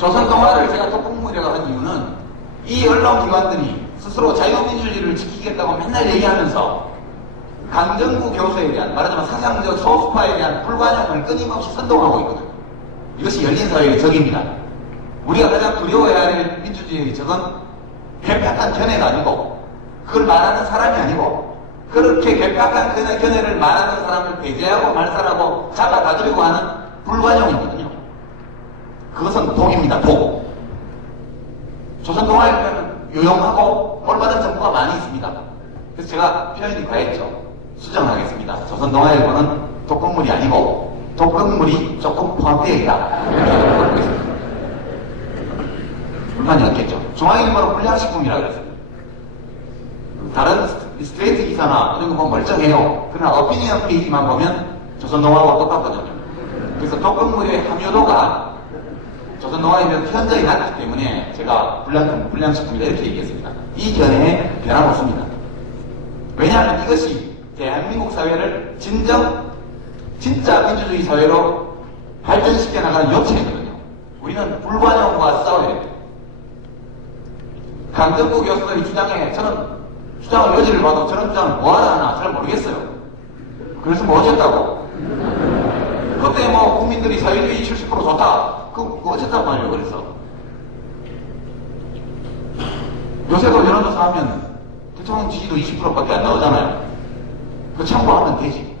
조선동화를 제가 독극물이라고 한 이유는 이 언론기관들이 스스로 자유민주주의를 지키겠다고 맨날 얘기하면서 강정구 교수에 대한, 말하자면 사상적 소수파에 대한 불관용을 끊임없이 선동하고 있거든요. 이것이 열린사회의 적입니다. 우리가 가장 두려워해야 할 민주주의의 적은 괴팍한 견해가 아니고, 그걸 말하는 사람이 아니고, 그렇게 괴팍한 견해를 말하는 사람을 배제하고 말살하고 잡아다주려고 하는 불관용이거든요. 그것은 독입니다. 독. 조선동화에 보면 유용하고 올바른 정보가 많이 있습니다. 그래서 제가 표현이 과했죠. 수정하겠습니다. 조선동아일보는 독극물이 아니고 독극물이 조금 포함되어 있다. 불만이 없겠죠. 중앙일보는 불량식품이라고 그랬어요. 다른 스트레이트 기사나 이런 거 보면 멀쩡해요. 그러나 오피니언 페이지만 보면 조선동아하고 똑같거든요. 그래서 독극물의 함유도가 조선동아일보는 현저히 낮기 때문에 제가 불량식품이다 이렇게 얘기했습니다. 이 견해에 변함없습니다. 왜냐하면 이것이 대한민국 사회를 진짜 민주주의 사회로 발전시켜 나가는 요체거든요. 우리는 불관용과 싸워야 돼요. 강정구 교수의 주장에 저는 주장을 여지를 봐도 저런 주장을 뭐하러 하나 잘 모르겠어요. 그래서 뭐 어쨌다고? 그때 뭐 국민들이 사회주의 70% 좋다. 그거 어쨌단 말이에요. 그래서 요새도 여론조사 하면 대통령 지지도 20%밖에 안 나오잖아요. 그 참고하면 되지.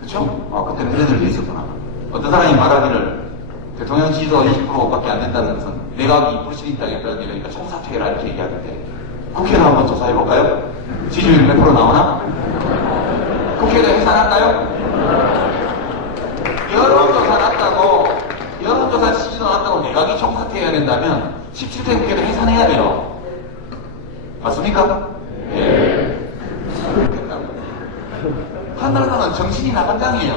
그쵸? 그때는 이런 일도 있었구나. 어떤 사람이 말하기를 대통령 지지도가 20%밖에 안 된다는 것은 내각이 불신임당했다는 얘기니까 총사퇴해라 이렇게 얘기하는데 국회를 한번 조사해볼까요? 지지율 몇 프로 나오나? 국회도 해산할까요? 여론조사 지지도 났다고 내각이 총사퇴해야 된다면 17대 국회도 해산해야 돼요. 맞습니까? 네. 한나라당은 정신이 나간 당이에요.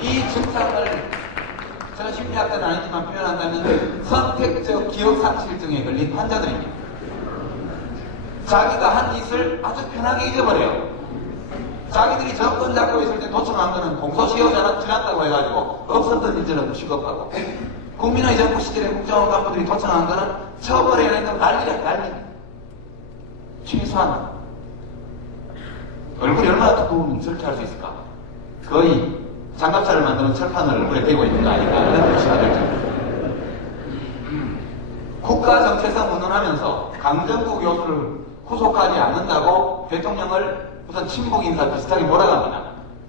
이 증상을 저는 심리학자는 아니지만 표현한다면 선택적 기억상실증에 걸린 환자들입니다. 자기가 한 짓을 아주 편하게 잊어버려요. 자기들이 정권 잡고 있을 때 도청한 거는 공소시효 지났다고 해가지고 없었던 일처럼 취급하고, 국민의 정부 시절에 국정원 간부들이 도청한 거는 처벌해야 된다고 난리야, 난리. 최소한 얼굴이 얼마나 두꺼우면 저렇게 할 수 있을까? 거의 장갑차를 만드는 철판을 얼굴에 대고 있는 거 아닌가 이런 뜻이 될 정도. 국가 정체성 운운하면서 강정구 교수를 구속하지 않는다고 대통령을 우선 친북 인사 비슷하게 몰아갑니다.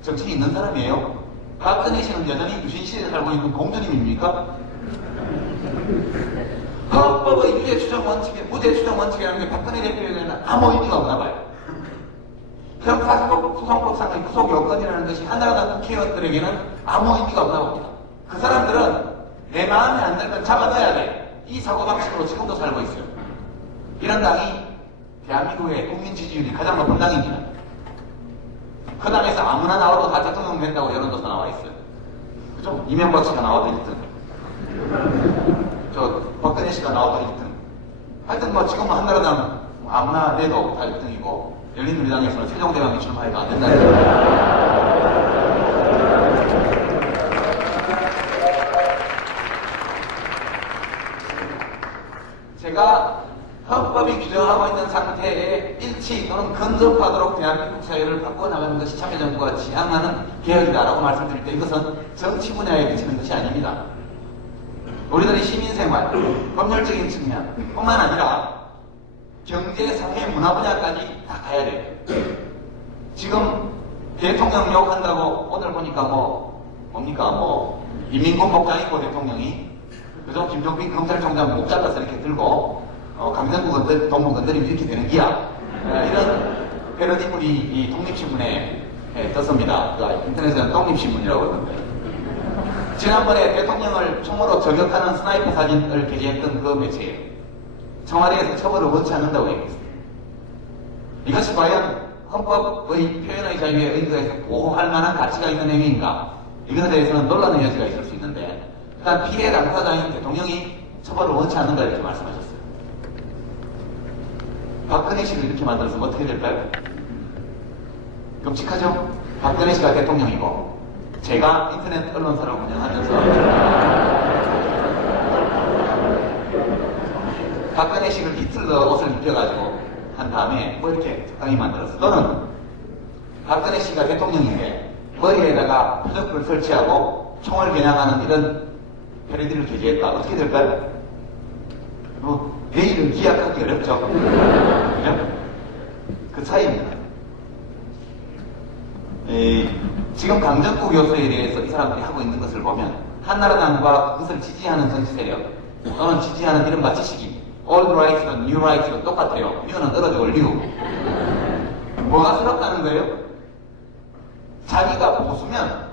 정신이 있는 사람이에요. 박근혜 씨는 여전히 유신시대에 살고 있는 공주님입니까? 헌법의 유죄 추정 원칙에, 무죄 추정 원칙이라는 게 박근혜 대표에게는 아무 의미가 없나 봐요. 형사소송 소송법상의 구속 요건이라는 것이 한나라당 국회의원들에게는 아무 의미가 없나 봅니다. 그 사람들은 내 마음에 안 들면 잡아넣어야 돼. 이 사고방식으로 지금도 살고 있어요. 이런 당이 대한민국의 국민 지지율이 가장 높은 당입니다. 그 당에서 아무나 나와도 다 대통령 된다고 여론조사 나와 있어요. 그죠? 이명박 씨가 나와도 1등. 박근혜 씨가 나와도 1등. 하여튼 뭐 지금은 한나라당 아무나 내도 다 1등이고, 열린우리당에서는 세종대왕이 출마해도 안 된다는 거예요. 제가 헌법이 규정하고 있는 상태에 일치 또는 근접하도록 대한민국 사회를 바꿔나가는 것이 참여정부가 지향하는 개혁이다라고 말씀드릴 때 이것은 정치 분야에 그치는 것이 아닙니다. 우리들의 시민생활, 법률적인 측면 뿐만 아니라 경제, 사회, 문화 분야까지 다 가야 돼요. 지금 대통령 욕한다고 오늘 보니까 뭡니까 인민군 복장이고 대통령이, 그죠? 김종빈 검찰총장 목 잘라서 이렇게 들고 강정구 동문 건드리면 이렇게 되는 기야. 이런 패러디물이 이 독립신문에 떴습니다. 인터넷에는 독립신문이라고 그러는데, 지난번에 대통령을 총으로 저격하는 스나이퍼 사진을 게재했던 그 매체예요. 청와대에서 처벌을 원치 않는다고 얘기했습니다. 이것이 과연 헌법의 표현의 자유에 의거해서 보호할 만한 가치가 있는 행위인가? 이것에 대해서는 논란의 여지가 있을 수 있는데, 일단 피해 당사자인 대통령이 처벌을 원치 않는다 이렇게 말씀하셨어요. 박근혜 씨를 이렇게 만들었으면 어떻게 될까요? 끔찍하죠? 박근혜 씨가 대통령이고 제가 인터넷 언론사를 운영하면서 박근혜 씨를 히틀러 옷을 입혀가지고 한 다음에 뭐 이렇게 적당히 만들었어. 또는 박근혜 씨가 대통령인데 머리에다가 표적을 설치하고 총을 겨냥하는 이런 패러디를 게재했다. 어떻게 될까요? 뭐 내일은 기약하기 어렵죠. 그죠? 그 차이입니다. 지금 강정구 교수에 대해서 이 사람들이 하고 있는 것을 보면 한나라당과 그것을 지지하는 정치 세력 또는 지지하는 이른바 지식인 old rights든 new rights든 똑같아요. new는 떨어지고 new. 뭐가 새롭다는 거예요? 자기가 보수면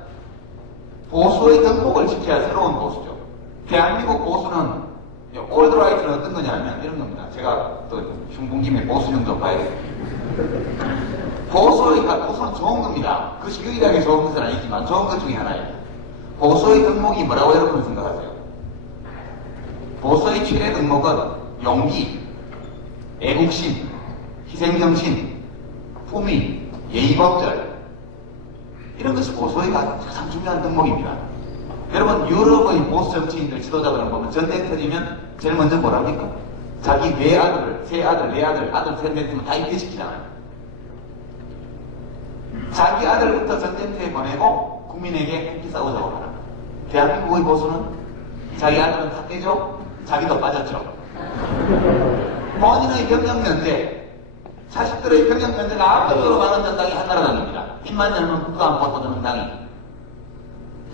보수의 덕목을 지켜야 새로운 보수죠. 대한민국 보수는 old rights는 어떤 거냐면 이런 겁니다. 제가 또 흉bun김에 보수형 좀 봐야겠어요. 보수는 좋은 겁니다. 그것이 유일하게 좋은 것은 아니지만 좋은 것 중에 하나예요. 보수의 덕목이 뭐라고 여러분 생각하세요? 보수의 최대 덕목은 용기, 애국심, 희생정신, 품위, 예의범절 이런 것이 보수의 가장 중요한 덕목입니다. 여러분 유럽의 보수 정치인들 지도자들을 보면 전쟁터리면 제일 먼저 뭐랍니까? 자기 외아들을, 새아들, 내아들, 아들 셋 넷이면 다 입대시키잖아요. 자기 아들부터 전쟁터에 보내고 국민에게 함께 싸우자고 하라. 대한민국의 보수는 자기 아들은 다 떼죠? 자기도 빠졌죠. 본인의 병력면제, 자식들의 병력면제가 압도적으로 많은 정당이 한나라당입니다. 입만 열면 국가 안 바꿔 정당이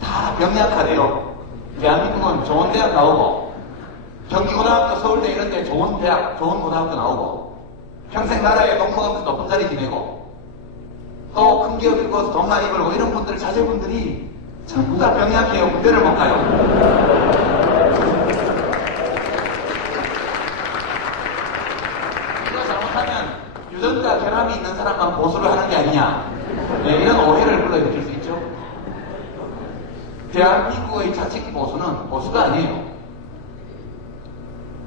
다 병약하대요. 대한민국은 좋은 대학 나오고 경기고등학교, 서울대 이런 데 좋은 대학, 좋은 고등학교 나오고 평생 나라에 동무하면서 높은 자리 지내고 또 큰 기업 일궈서 돈 많이 벌고 이런 분들, 자제분들이 전부 다 병약해요. 군대를 못 가요. 이거 잘못하면 유전자 결함이 있는 사람만 보수를 하는 게 아니냐. 네, 이런 오해를 불러일으킬 수 있죠. 대한민국의 자식 보수는 보수가 아니에요.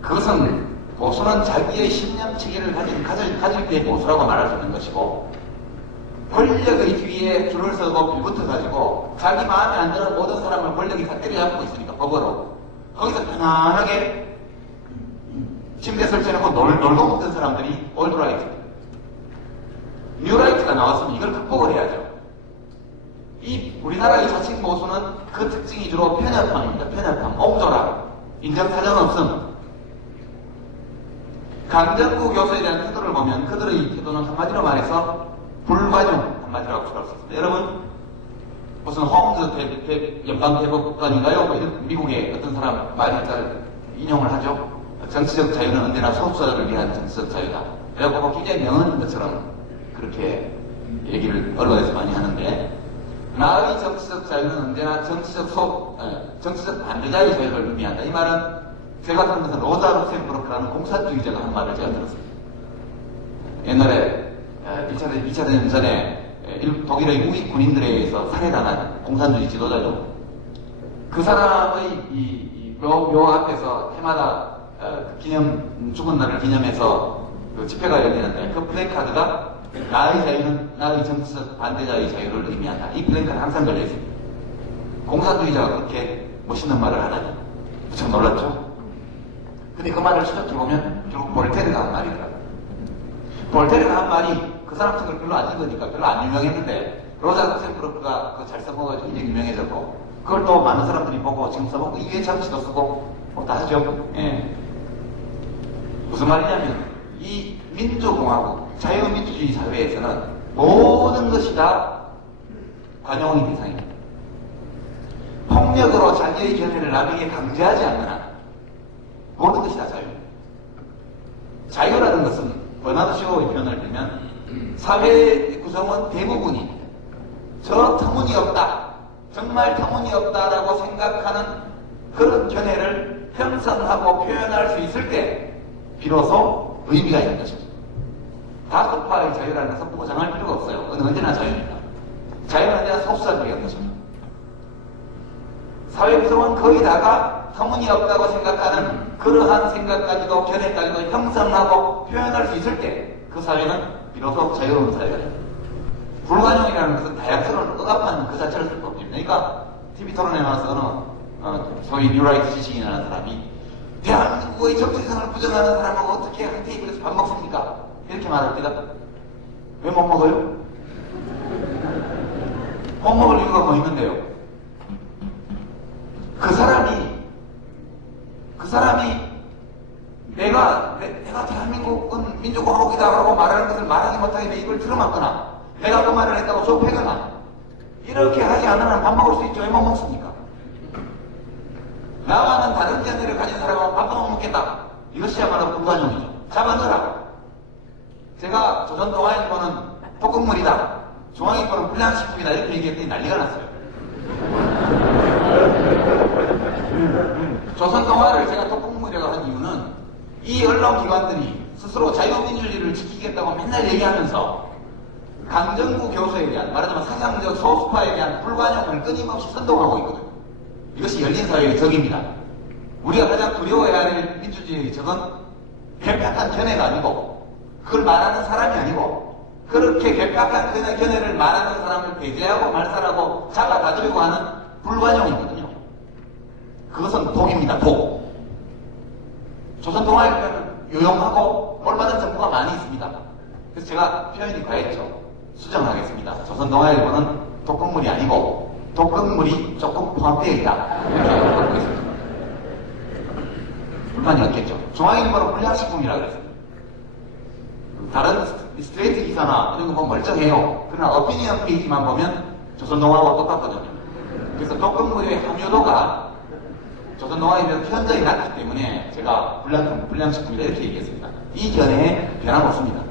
그것은 보수는 자기의 신념 체계를 가질 때 보수라고 말할 수 있는 것이고 권력의 뒤에 줄을 서고 빌붙어가지고 자기 마음에 안 드는 모든 사람을 권력이 다 때려잡고 있으니까 법으로 거기서 편안하게 침대 설치해놓고 놀고 먹던 사람들이 올드라이트, 뉴라이트가 나왔으면 이걸 극복을 해야죠. 이 우리나라의 자칭 보수는 그 특징이 주로 편협함입니다. 편협함, 옹졸함, 인정사정 없음. 강정구 교수에 대한 태도를 보면 그들의 태도는 한마디로 말해서 불관용 한마디로 표현할 수 있습니다. 여러분 무슨 홈즈 연방대법관인가요? 뭐 미국의 어떤 사람 말을 인용을 하죠. 정치적 자유는 언제나 소수자를 위한 정치적 자유다. 그래갖고 굉장히 명언인 것처럼 그렇게 얘기를 언론에서 많이 하는데 나의 정치적 자유는 언제나 정치적 반대자의 자유를 의미한다. 이 말은 제가 들은 것은 로자 루셈부르크라는 공산주의자가 한 말을 제가 들었습니다. 옛날에 2차 대전 전에 독일의 우익 군인들에 의해서 살해당한 공산주의 지도자죠. 그 사람의 묘 앞에서 해마다 죽은 날을 기념해서 그 집회가 열리는데 그 플래카드가 나의 자유는 나의 정치적 반대자의 자유를 의미한다. 이 플래카드 항상 걸려 있습니다. 공산주의자가 그렇게 멋있는 말을 하다니 참 놀랐죠. 근데 그 말을 추적해보면 결국 볼테르가 한 말이더라고요. 볼테르가 한 말이 그 사람 책을 별로 안 읽으니까 별로 안 유명했는데 로자 루셈부르크가 잘 써먹어가지고 굉장히 유명해졌고 그걸 또 많은 사람들이 보고 지금 써먹고 이외에 잠시도 쓰고 뭐 다 하죠. 예. 무슨 말이냐면 이 민주공화국, 자유민주주의 사회에서는 모든 것이 다 관용의 대상입니다. 폭력으로 자기의 견해를 남에게 강제하지 않는 한 모든 것이 다 자유입니다. 자유라는 것은 버나드 쇼의 표현을 들면 사회의 구성원 대부분이 저 터무니없다, 정말 터무니없다라고 생각하는 그런 견해를 형성하고 표현할 수 있을 때 비로소 의미가 있는 것입니다. 다수파의 자유라는 것은 보장할 필요가 없어요. 언제나 자유입니다. 자유는 언제나 소수자를 위한 것입니다. 사회 구성원 거의 다가 터무니없다고 생각하는 그러한 생각까지도 견해까지도 형성하고 표현할 수 있을 때 그 사회는 비로소 자유로운 사회가 됩니다. 불관용이라는 것은 다양성을 억압하는 그 자체를 쓸 겁니다. 그러니까 TV 토론에 나와서 소위 뉴라이트 지식인이라는 사람이 대한민국의 정체성을 부정하는 사람하고 어떻게 한 테이블에서 밥 먹습니까? 이렇게 말할 때가 왜 못 먹어요? 못 먹을 이유가 뭐 있는데요? 그 사람이 내가 대한민국은 민주공화국이다 라고 말하는 것을 말하지 못하게 내 입을 틀어막거나 내가 그 말을 했다고 좁혀거나 이렇게 하지 않으면 밥 먹을 수 있죠. 왜 못 먹습니까? 나와는 다른 견해를 가진 사람하고 밥도 못 먹겠다. 이것이야말로 불관용이죠. 잡아넣으라. 제가 조선 동아일보는 독극물이다. 중앙일보는 불량식품이다. 이렇게 얘기했더니 난리가 났어요. 조선 동아를 제가 독극물이라고 한 이유는 이 언론기관들이 스스로 자유민주주의를 지키겠다고 맨날 얘기하면서 강정구 교수에 대한 말하자면 사상적 소수파에 대한 불관용을 끊임없이 선동하고 있거든요. 이것이 열린사회의 적입니다. 우리가 가장 두려워해야 할 민주주의의 적은 객박한 견해가 아니고 그걸 말하는 사람이 아니고 그렇게 객박한 견해를 말하는 사람을 배제하고 말살하고 잡아다주려고 하는 불관용이거든요. 그것은 독입니다. 독. 조선 동아일보는 유용하고 올바른 정보가 많이 있습니다. 그래서 제가 표현이 과했죠. 수정을 하겠습니다. 조선 동아일보는 독극물이 아니고 독극물이 조금 포함되어 있다. 이렇게 하고 있습니다. 불만이 없겠죠. 중앙일보는 불량식품이라고 그랬습니다. 다른 스트레이트 기사나 이런 거 보면 멀쩡해요. 그러나 어피니언 페이지만 보면 조선 동아하고 똑같거든요. 그래서 독극물의 함유도가 조선 동아일보는 현저히 낮기 때문에 제가 불량식품이다 이렇게 얘기했습니다. 이 견해에 변함없습니다.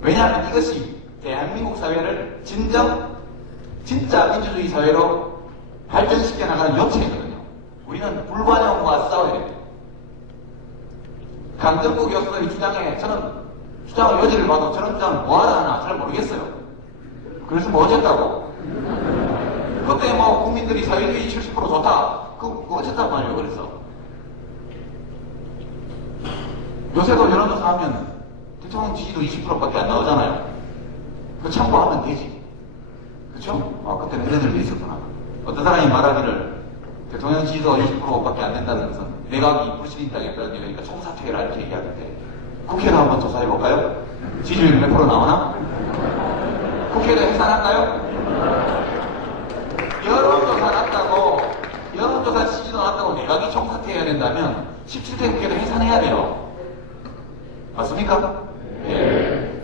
왜냐하면 이것이 대한민국 사회를 진짜 민주주의 사회로 발전시켜 나가는 역체이거든요. 우리는 불관용과 싸워야 됩니다. 강정구 교수의 주장에 저는 주장의 여지를 봐도 저런 주장을 뭐하러 하나 잘 모르겠어요. 그래서 뭐 어쨌다고? 그때 뭐 국민들이 사회주의 70% 좋다. 그거 어쨌단 말이에요. 그래서 요새도 여론조사 하면 대통령 지지도 20%밖에 안 나오잖아요. 그거 참고하면 되지. 그쵸? 그때는 이런 일도 있었구나. 어떤 사람이 말하기를 대통령 지지도 20%밖에 안 된다는 것은 내각이 불신인당했다는 얘기니까 총사퇴를 이렇게 얘기하는데 국회를 한번 조사해볼까요? 지지율 몇 프로 나오나? 국회를 해산할까요? 여론조사 지지도 났다고 내각이 총사퇴해야 된다면 17대 국회도 해산해야 돼요. 맞습니까? 네.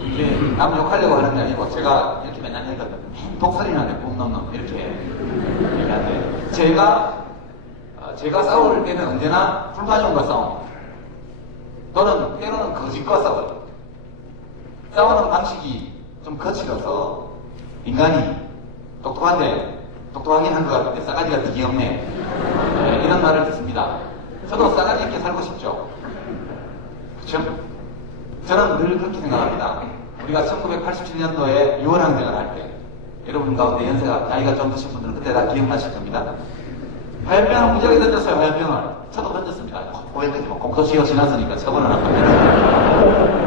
이게 남 욕하려고 하는 게 아니고 제가 이렇게 맨날 하니까 독설이나 내뿜 넘넘 이렇게 얘기하는데 제가 싸울 때는 언제나 불관용과 싸움 또는 때로는 거짓과 싸워요. 싸우는 방식이 좀 거칠어서 인간이 똑똑하긴 한 것 같은데 싸가지가 되게 없네. 이런 말을 듣습니다. 저도 싸가지 있게 살고 싶죠. 그쵸? 저는 늘 그렇게 생각합니다. 우리가 1987년도에 6월 항쟁을 할 때 여러분 가운데 나이가 좀 드신 분들은 그때 다 기억나실 겁니다. 화염병을 무지하게 던졌어요. 화염병을. 저도 던졌습니다. 고백까지 공소시효 지났으니까 처벌은 안 받겠어요.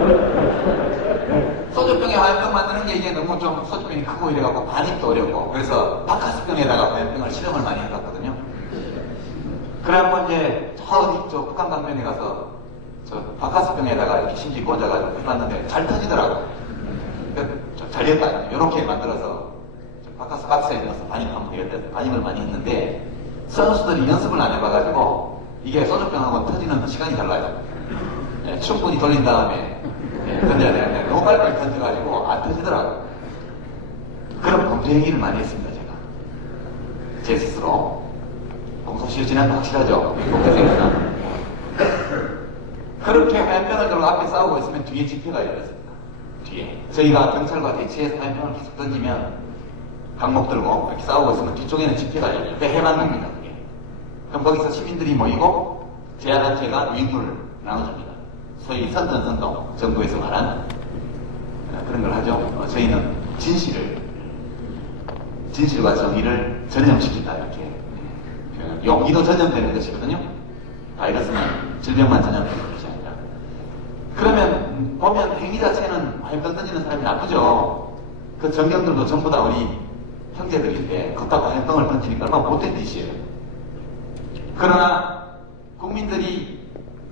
소주병에 화염병 만드는 게 이게 너무 좀 소주병이 크고 이래갖고 반입도 어렵고 그래서 바카스병에다가 화염병을 실험을 많이 해봤거든요. 그래갖고 이제 저 북한 방면에 가서 저 바카스병에다가 이렇게 심지 꽂아가지고 해봤는데 잘 터지더라고. 잘 됐다. 이렇게 만들어서 바카스 박스에 넣어서 반입하면 되겠다. 반입을 많이 했는데 선수들이 연습을 안 해봐가지고 이게 소주병하고 터지는 시간이 달라요. 충분히 돌린 다음에 던져야 되는데 너무 빨리빨리 던져가지고 안 터지더라고. 그런 범죄 행위를 많이 했습니다. 제가 제 스스로 공소시효 지난 거 확실하죠? 공소시효나 그렇게 화염병을 들고 앞에 싸우고 있으면 뒤에 집회가 열렸습니다. 뒤에 저희가 경찰과 대치해서 화염병을 계속 던지면 강목 들고 이렇게 싸우고 있으면 뒤쪽에는 집회가 열려요. 해만 겁니다. 그게. 그럼 거기서 시민들이 모이고 제야단체가 유인물을 나눠줍니다. 소위 선전선동, 정부에서 말한 그런 걸 하죠. 저희는 진실과 정의를 전염시킨다 이렇게 용기도 전염되는 것이거든요. 바이러스는 질병만 전염되는 것이 아니라. 그러면 보면 행위 자체는 화염병 던지는 사람이 나쁘죠. 그 전경들도 전부 다 우리 형제들인데 걷다가 화염병을 던지니까 얼마나 못된 짓이에요. 그러나 국민들이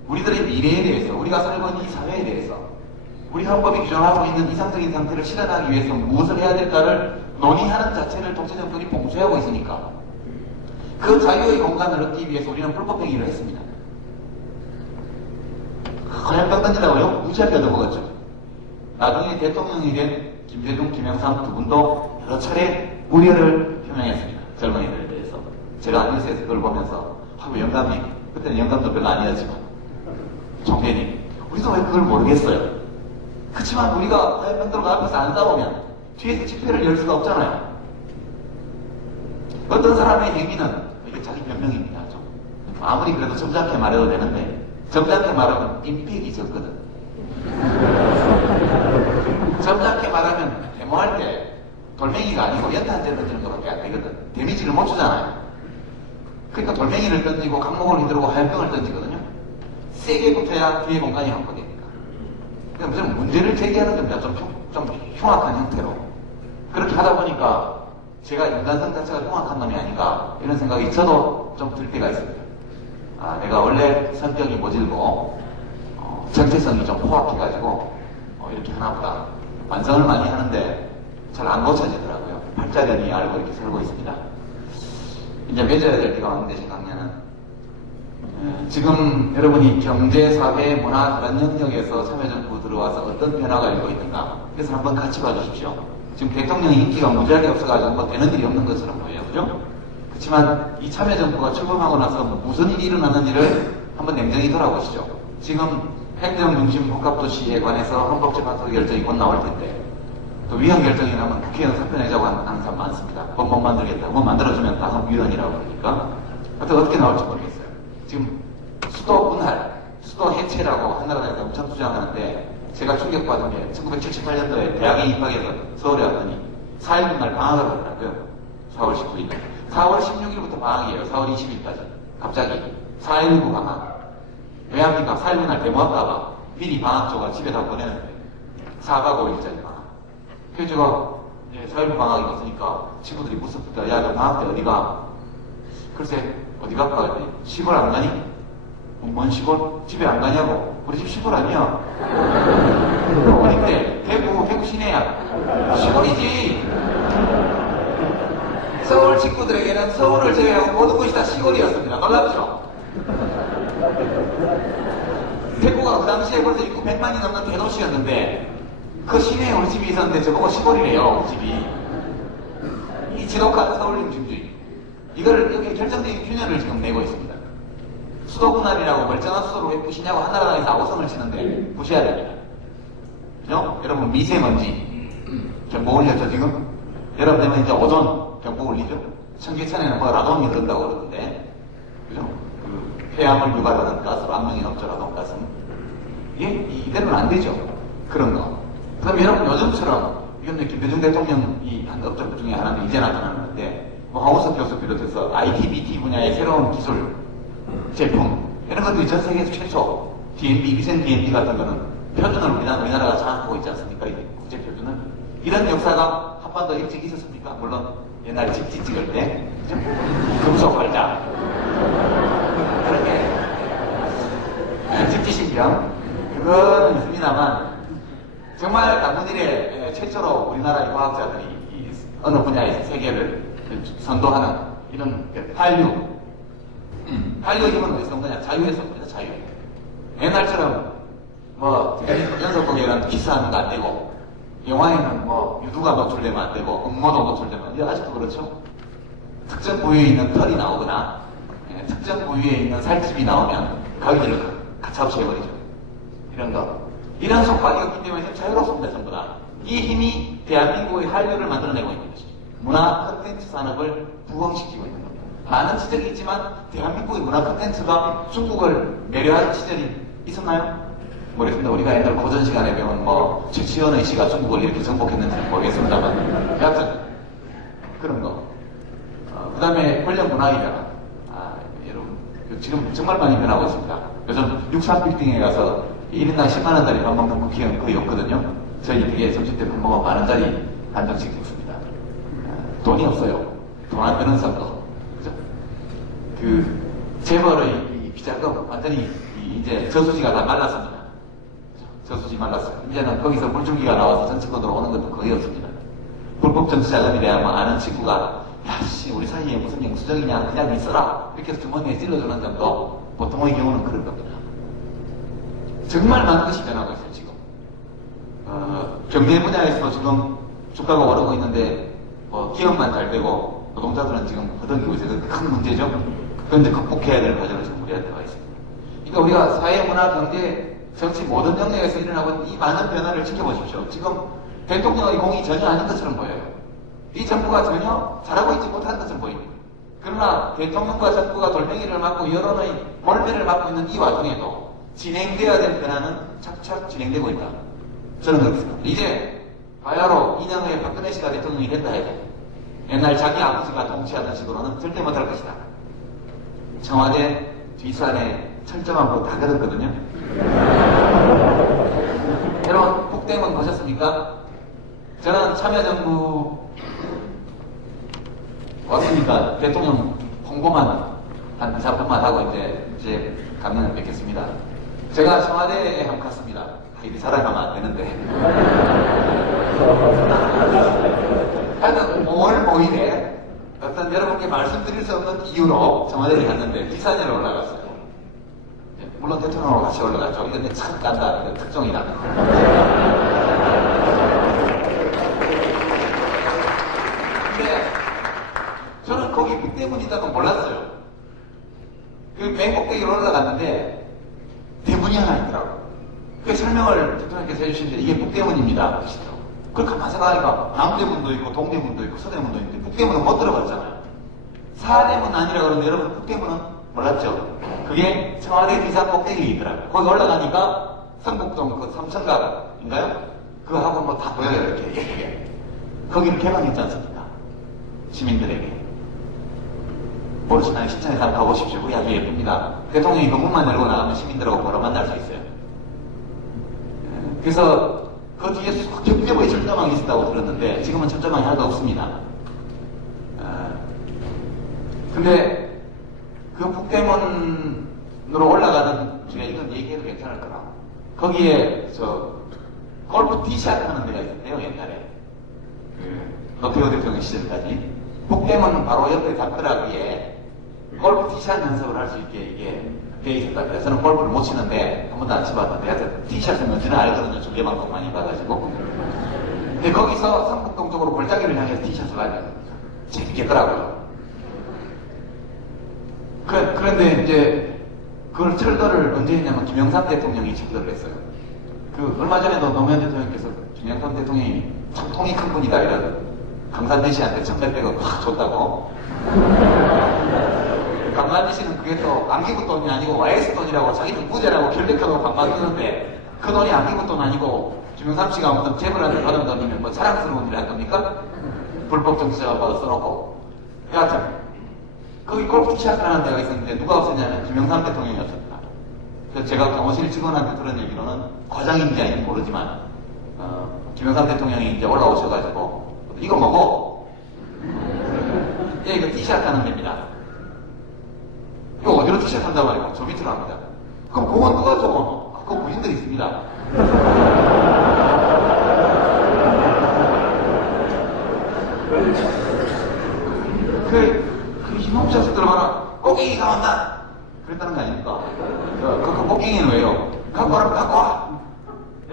우리들의 미래에 대해서, 우리가 살고 있는 이 사회에 대해서, 우리 헌법이 규정하고 있는 이상적인 상태를 실현하기 위해서 무엇을 해야 될까를 논의하는 자체를 독재정권이 봉쇄하고 있으니까 그 자유의 공간을 얻기 위해서 우리는 불법행위를 했습니다. 화염병 던지라고요? 무지하게 얻어먹었죠. 나중에 대통령이 된 김대중, 김영삼 두 분도 여러 차례 우려를 표명했습니다. 젊은이들에 대해서. 제가 뉴스에서 그걸 보면서 하고 영감님, 그때는 영감도 별로 아니었지만 총재님, 우리도 왜 그걸 모르겠어요. 그렇지만 우리가 화염병들과 앞에서 안 싸우면 뒤에서 집회를 열 수가 없잖아요. 어떤 사람의 행위는 이게 자기 변명입니다. 좀. 아무리 그래도 점잖게 말해도 되는데 점잖게 말하면 임팩이 적거든. 점잖게 말하면 데모할 때 돌멩이가 아니고 연탄재 던지는 것밖에 안 되거든. 데미지를 못 주잖아요. 그러니까 돌멩이를 던지고 강목을 휘두르고 화염병을 던지거든요. 세게 붙어야 뒤에 공간이 확보되니까. 그러니까 무슨 문제를 제기하는 겁니다. 좀 흉악한 형태로. 그렇게 하다 보니까 제가 인간성 자체가 흉악한 놈이 아닌가 이런 생각이 저도 좀 들 때가 있습니다. 아, 내가 원래 성격이 모질고 정체성이 좀 포악해가지고 이렇게 하나보다 반성을 많이 하는데 잘 안 고쳐지더라고요. 팔자련이 알고 이렇게 살고 있습니다. 이제 맺어야 될 때가 왔는데 제 강연은 지금 여러분이 경제, 사회, 문화 다른 영역에서 참여정부 들어와서 어떤 변화가 일고 있는가 그래서 한번 같이 봐주십시오. 지금 대통령의 인기가 무지하게 없어가지고 뭐 되는 일이 없는 것처럼 보여요. 그죠? 그렇지만 이 참여정부가 출범하고 나서 무슨 일이 일어났는지를 한번 냉정히 돌아보시죠. 지금 행정중심 복합도시에 관해서 헌법재판소 결정이 곧 나올 텐데 또 위헌 결정이 나면 국회의원 사표 내자고 하는 사람 많습니다. 법 못 만들겠다. 뭐 만들어주면 다 위헌이라고 그러니까 하여튼 어떻게 나올지 모르겠어요. 지금 수도 분할, 수도 해체라고 한나라당에서 엄청 주장하는데 제가 충격받은 게 1978년도에 대학에 입학해서 서울에 왔더니 4일 날 방학을 하더라고요. 4월 19일. 4월 16일부터 방학이에요. 4월 20일까지. 갑자기 4.19 방학. 왜 합니까? 4일 날 데모할까봐 미리 방학 줘가 집에 다 보내는데 4박 5일짜리 방학. 그래서 제가 4.19 방학이 왔으니까 친구들이 무섭다. 야, 너 방학 때 어디 가? 글쎄 어디 갈까? 시골 안 가니? 뭔 시골? 집에 안 가냐고? 우리 집 시골 아니야. 어딘데? 대구 시내야. 시골이지. 서울 친구들에게는 서울을 제외하고 모든 곳이 다 시골이었습니다. 놀랍죠? 대구가 그 당시에 벌써 인구 100만이 넘는 대도시였는데 그 시내에 우리 집이 있었는데 저보고 시골이래요. 우리 집이. 이 지독한 서울 중심주의. 이거를 여기 결정적인 균열을 지금 내고 있습니다. 수도 분할이라고 멀쩡한 수도를 왜 부시냐고 한나라당에서 아우성을 치는데 부셔야 됩니다. 그죠? 여러분 미세먼지 경보 올렸죠 지금? 여러분 되면 이제 오존 경보 올리죠? 청계천에는 뭐 라돈이 흐른다고 그러던데 그죠? 그 폐암을 유발하는 가스로 악명이 높죠 라돈가스는. 이게 이대로는 안 되죠. 그런 거. 그 다음에 여러분 요즘처럼 이건 김대중 대통령이 한 업적 중에 하나는 이제 나타났는데 뭐 하우스 교수 비롯해서 IT, BT 분야의 새로운 기술, 제품 이런 것들이 전 세계에서 최초 DNB, 위생 DNB 같은 거는 표준을 우리나라가 장악하고 있지 않습니까? 국제 표준을. 이런 역사가 한 번 더 일찍 있었습니까? 물론 옛날에 집지 찍을 때 그죠? 금속 활자 그렇게 집지 신경 그거는 있습니다만 정말 남은 일에 최초로 우리나라의 과학자들이 이 어느 분야에서 세계를 선도하는 이런 한류. 한류 힘은 어디서 온 거냐? 자유에서 온 거죠, 자유. 옛날처럼 뭐 연속곡에는 키스하는 거 안 되고 영화에는 뭐 유두가 노출되면 안 되고 음모도 노출되면 안 되고 아직도 그렇죠? 특정 부위에 있는 털이 나오거나 특정 부위에 있는 살집이 나오면 가위질을 가차없이 해버리죠. 이런 거. 이런 속박이었기 때문에 자유롭습니다, 전부 다. 이 힘이 대한민국의 한류를 만들어내고 있는 것이죠. 문화 콘텐츠 산업을 부흥시키고 있는 겁니다. 많은 지적이 있지만 대한민국의 문화 콘텐츠가 중국을 매료하는 시절이 있었나요? 모르겠습니다. 우리가 옛날 고전 시간에 배운 뭐 최치원의 시가 중국을 이렇게 정복했는지는 모르겠습니다만 여하튼 그런 거. 그 다음에 권력 문화이잖아. 여러분 지금 정말 많이 변하고 있습니다. 요즘 63빌딩에 가서 1인당 10만원짜리 밥 먹는 국회의원 거의 없거든요. 저희 되게 점심 때 밥 먹어 만원짜리 한정식 먹습니다. 돈이 없어요. 돈 안 드는 사람도. 그죠? 재벌의 이 비자금 완전히 이제 저수지가 다 말랐습니다. 저수지 말랐어요. 이제는 거기서 물줄기가 나와서 정치권으로 오는 것도 거의 없습니다. 불법 정치자금에 대한 뭐 아는 친구가 야씨 우리 사이에 무슨 영수증이냐 그냥 있어라 이렇게 해서 주머니에 찔러주는 정도 보통의 경우는 그런 겁니다. 정말 많은 것이 변하고 있어요 지금. 경제 분야에서도 지금 주가가 오르고 있는데 기업만 잘 되고 노동자들은 지금 허덕이고 있어요. 큰 문제죠. 그런데 극복해야 될 과정을 지금 우리한테 와 있습니다. 그러니까 우리가 사회, 문화, 경제, 정치 모든 영역에서 일어나고 있는 이 많은 변화를 지켜보십시오. 지금 대통령의 공이 전혀 아닌 것처럼 보여요. 이 정부가 전혀 잘하고 있지 못한 것처럼 보입니다. 그러나 대통령과 정부가 돌멩이를 맞고 여론의 몰매를 맞고 있는 이 와중에도 진행되어야 될 변화는 착착 진행되고 있다. 저는 그렇게 생각합니다. 이제 바야로 2년 후에 박근혜 씨가 대통령이 된다 해도 옛날 자기 아버지가 통치하던 식으로는 절대 못할 것이다. 청와대 뒷산에 철저한 거 다 그렸거든요. 여러분 북대문 보셨습니까? 저는 참여정부 왔으니까 대통령 홍보만 한 2, 3분만 하고 이제 가면을 뵙겠습니다. 제가 청와대에 한번 갔습니다. 이리 살아가면 안 되는데. 하여튼 5월 5일에 어떤 여러분께 말씀드릴 수 없는 이유로 청와대를 갔는데 비산에 올라갔어요. 물론 대통령으로 같이 올라갔죠. 이건 참 깐다. 이건 특종이다. 근데 저는 거기 북대문이 있다고 몰랐어요. 그 맨 꼭대기로 올라갔는데 대문이 하나 있더라고. 그 설명을 대통령께서 해주시는데 이게 북대문입니다. 그러시더라고. 그걸 가만 생각하니까 남대문도 있고 동대문도 있고 서대문도 있는데 북대문은 못 들어갔잖아요. 사대문 아니라 그러는데 여러분 북대문은 몰랐죠? 그게 청와대 비상 꼭대기에 있더라고요. 거기 올라가니까 성북동 그 삼천각인가요? 그거하고 뭐 다 보여요. 이렇게 예쁘게. 거기를 개방했지 않습니까? 시민들에게. 모르시나요? 신천에 한번 가보십시오. 거기 아주 예쁩니다. 대통령이 그 문만 열고 나가면 시민들하고 바로 만날 수 있어요. 그래서 그 뒤에 겹겹이 철조망이 있었다고 들었는데 지금은 철조망이 하나도 없습니다. 근데 그 북대문으로 올라가는 중에 이건 얘기해도 괜찮을 거라. 거기에 골프 티샷 하는 데가 있었대요 옛날에. 노태우 대통령 시절까지. 북대문 바로 옆에 담벼락위에 골프 티샷 연습을 할 수 있게 이게 돼 있었다. 그래서 저는 골프를 못 치는데 한 번도 안 쳐봤는데 하여튼 티샷은 뭔지는 알거든요. 중계방송 많이 봐가지고. 근데 거기서 성북동 쪽으로 골짜기를 향해서 티샷을 하는 겁니다. 재밌겠더라고요. 그런데 이제 그걸 철거를 언제 했냐면 김영삼 대통령이 철거를 했어요. 얼마 전에도 노무현 대통령께서 김영삼 대통령이 참 통이 큰 분이다 이런 강산대 씨한테 1,100백억 확 줬다고. 강산대 씨는 그게 또 안기부 돈이 아니고 YS 돈이라고 자기는 부자라고 결백해놓고 반박했는데 그 돈이 안기부 돈 아니고 김영삼 씨가 무슨 재벌한테 받은 돈이면 뭐 자랑스러운 일을 할 겁니까? 불법 정치자가 받아 써놓고. 여하튼 거기 골프 티샷 하는 데가 있었는데 누가 없었냐면 김영삼 대통령이었습니다. 그래서 제가 경호실 직원한테 들은 얘기로는 과장인지 아닌지 모르지만 김영삼 대통령이 이제 올라오셔가지고 이거 먹어. 예, 이거 티샷 하는 데입니다. 이거 어디로 티샷 한다고 하니까 저 밑으로 합니다. 그럼 그건 누가 적어? 그거 부인들이 있습니다. 그 희망자식들 봐라. 꼭갱이가 왔다. 그랬다는 거 아닙니까? 그 꼭갱이는 왜요? 갖고 와라, 갖고 와.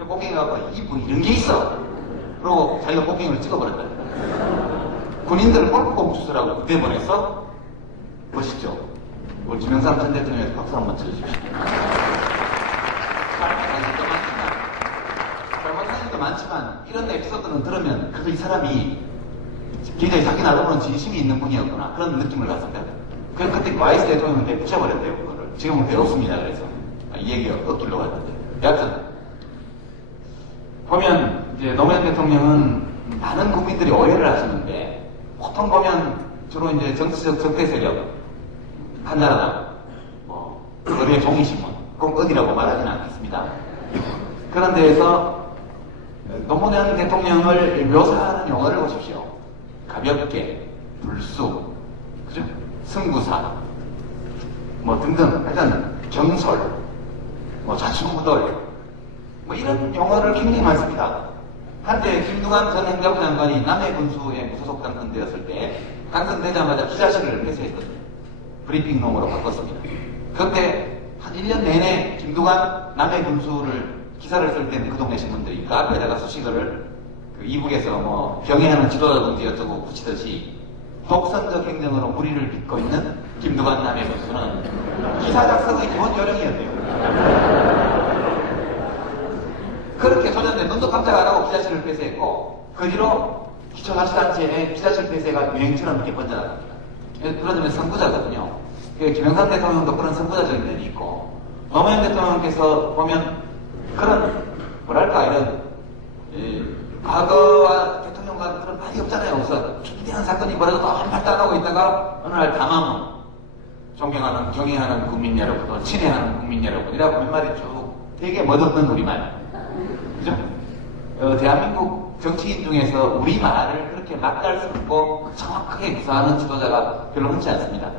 꼭갱이 갖고 와. 뭐 이런 게 있어. 그러고 자기가 꼭갱이를 찍어버렸다. 군인들을 골프공 주스라고 그때 보냈어? 멋있죠? 우리 김영삼 전 대통령에서 박수 한번 쳐주십시오. 잘못한 일도 많지만 이런 에피소드는 들으면 그래도 이 사람이 굉장히 자기 나름으로는 진심이 있는 분이었구나 그런 느낌을 갖습니다. 그때 YS 대통령은 부셔버렸대요. 그거를. 지금은 배웠습니다. 그래서 이 얘기가 엇들려고 했는데 여하튼 보면 이제 노무현 대통령은 많은 국민들이 오해를 하시는데 보통 보면 주로 이제 정치적 적대 세력 한나라당 거리의 종이신문, 꼭 어디라고 말하지는 않겠습니다. 그런 데에서 노무현 대통령을 묘사하는 용어를 보십시오. 가볍게, 불수, 그죠? 승부사, 뭐 등등, 하여튼 경솔, 뭐 좌충우돌, 뭐 이런 용어를 굉장히 많이 씁니다. 한때 김두관 전 행정부 장관이 남해군수에 무소속 당선되었을 때 당선되자마자 기자실을 폐쇄했거든요. 브리핑룸으로 바꿨습니다. 그런데 한 1년 내내 김두관 남해군수를 기사를 쓸 때는 그 동네 신문들이 그 앞에다가 수식어를 그 이북에서 뭐 병행하는 지도자든지 어쩌고 붙이듯이 독선적 행정으로 무리를 빚고 있는 김두관 남해군수는 기사 작성의 기본 요령이었대요. 그렇게 소년대 눈도 깜짝 안 하고 기자실을 폐쇄했고 그 뒤로 기초자치단체의 기자실 폐쇄가 유행처럼 이렇게 번져나갑니다. 그런 점에서 선구자거든요. 김영삼 대통령도 그런 선구자적인 면이 있고 노무현 대통령께서 보면 그런 뭐랄까 이런 과거와 대통령과 그런 말이 없잖아요. 그래서 중대한 사건이 벌어져도 한 발도 안 하고 있다가 어느 날 담화문 존경하는 경애하는 국민 여러분 또 친애하는 국민 여러분이라고 몇 쭉 되게 멋없는 우리말 그죠? 대한민국 정치인 중에서 우리말을 그렇게 맛깔스럽고 정확하게 구사하는 지도자가 별로 흔치 않습니다.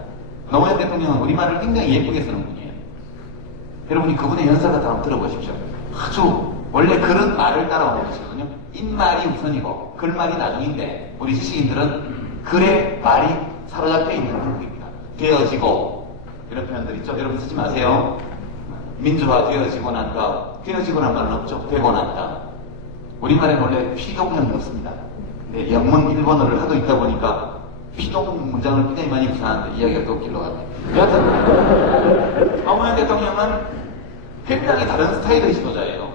노무현 대통령은 우리말을 굉장히 예쁘게 쓰는 분이에요. 여러분이 그분의 연설 같은 거 한번 들어보십시오. 아주 원래 그런 말을 따라오는 것이거든요. 입말이 우선이고 글말이 나중인데 우리 지식인들은 글에 말이 사로잡혀 있는 한국입니다. 되어지고 이런 표현들 있죠. 여러분 쓰지 마세요. 민주화 되어지고 난다. 되어지고 난 말은 없죠. 되고 난다. 우리말에는 원래 피동형이 없습니다. 근데 영문 일본어를 하도 있다 보니까 피동 문장을 굉장히 많이 구사하는데 이야기가 또 길러 갑니다. 여하튼 노무현 대통령은 굉장히 다른 스타일의 지도자예요.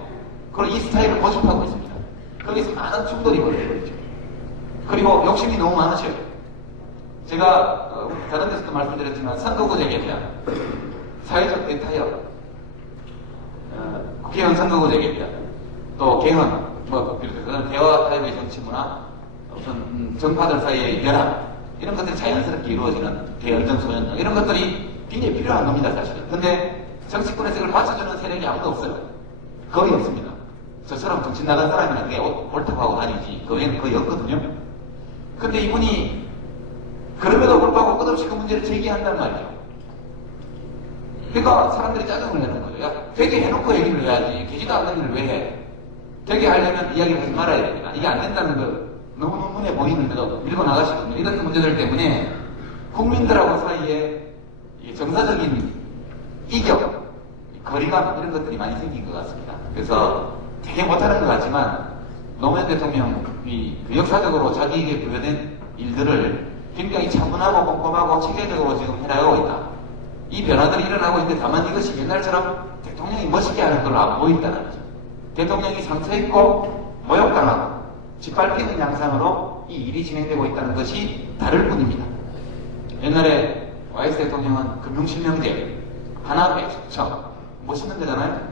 그리고 이 스타일을 고집하고 있습니다. 거기서 많은 충돌이 벌어지고 있죠. 그리고 욕심이 너무 많으셔요. 제가 다른 데서도 말씀드렸지만 선거구제 개편, 사회적 대타협, 국회의원 선거구제 개편, 또 개헌, 뭐 비롯해서 대화 타협의 정치문화, 우선 정파들 사이의 연합 이런 것들이 자연스럽게 이루어지는 대연정소년 이런 것들이 굉장히 필요한 겁니다 사실은. 근데 정치권에서 이걸 받쳐주는 세력이 아무도 없어요. 거의 없습니다. 저처럼 정치 나간 사람이나 그게 옳다고 하고 다니지 그 외에는 거의 없거든요. 근데 이분이 그럼에도 불구하고 끝없이 그 문제를 제기한단 말이죠. 그러니까 사람들이 짜증을 내는 거죠. 야, 되게 해놓고 얘기를 해야지. 되지도 않는 일을 왜 해? 되게 하려면 이야기를 하지 말아야 됩니다. 이게 안 된다는 거 너무 눈에 보이는데도 밀고 나가시거든요. 이런 문제들 때문에 국민들하고 사이에 정서적인 이격, 거리감 이런 것들이 많이 생긴 것 같습니다. 그래서 되게 못하는 것 같지만 노무현 대통령이 그 역사적으로 자기에게 부여된 일들을 굉장히 차분하고 꼼꼼하고 체계적으로 지금 해나가고 있다. 이 변화들이 일어나고 있는데 다만 이것이 옛날처럼 대통령이 멋있게 하는 걸로 안 보인다는 거죠. 대통령이 상처있고 모욕당하고 짓밟히는 양상으로 이 일이 진행되고 있다는 것이 다를 뿐입니다. 옛날에 YS 대통령은 금융실명제, 하나회 숙청 멋있는 데잖아요.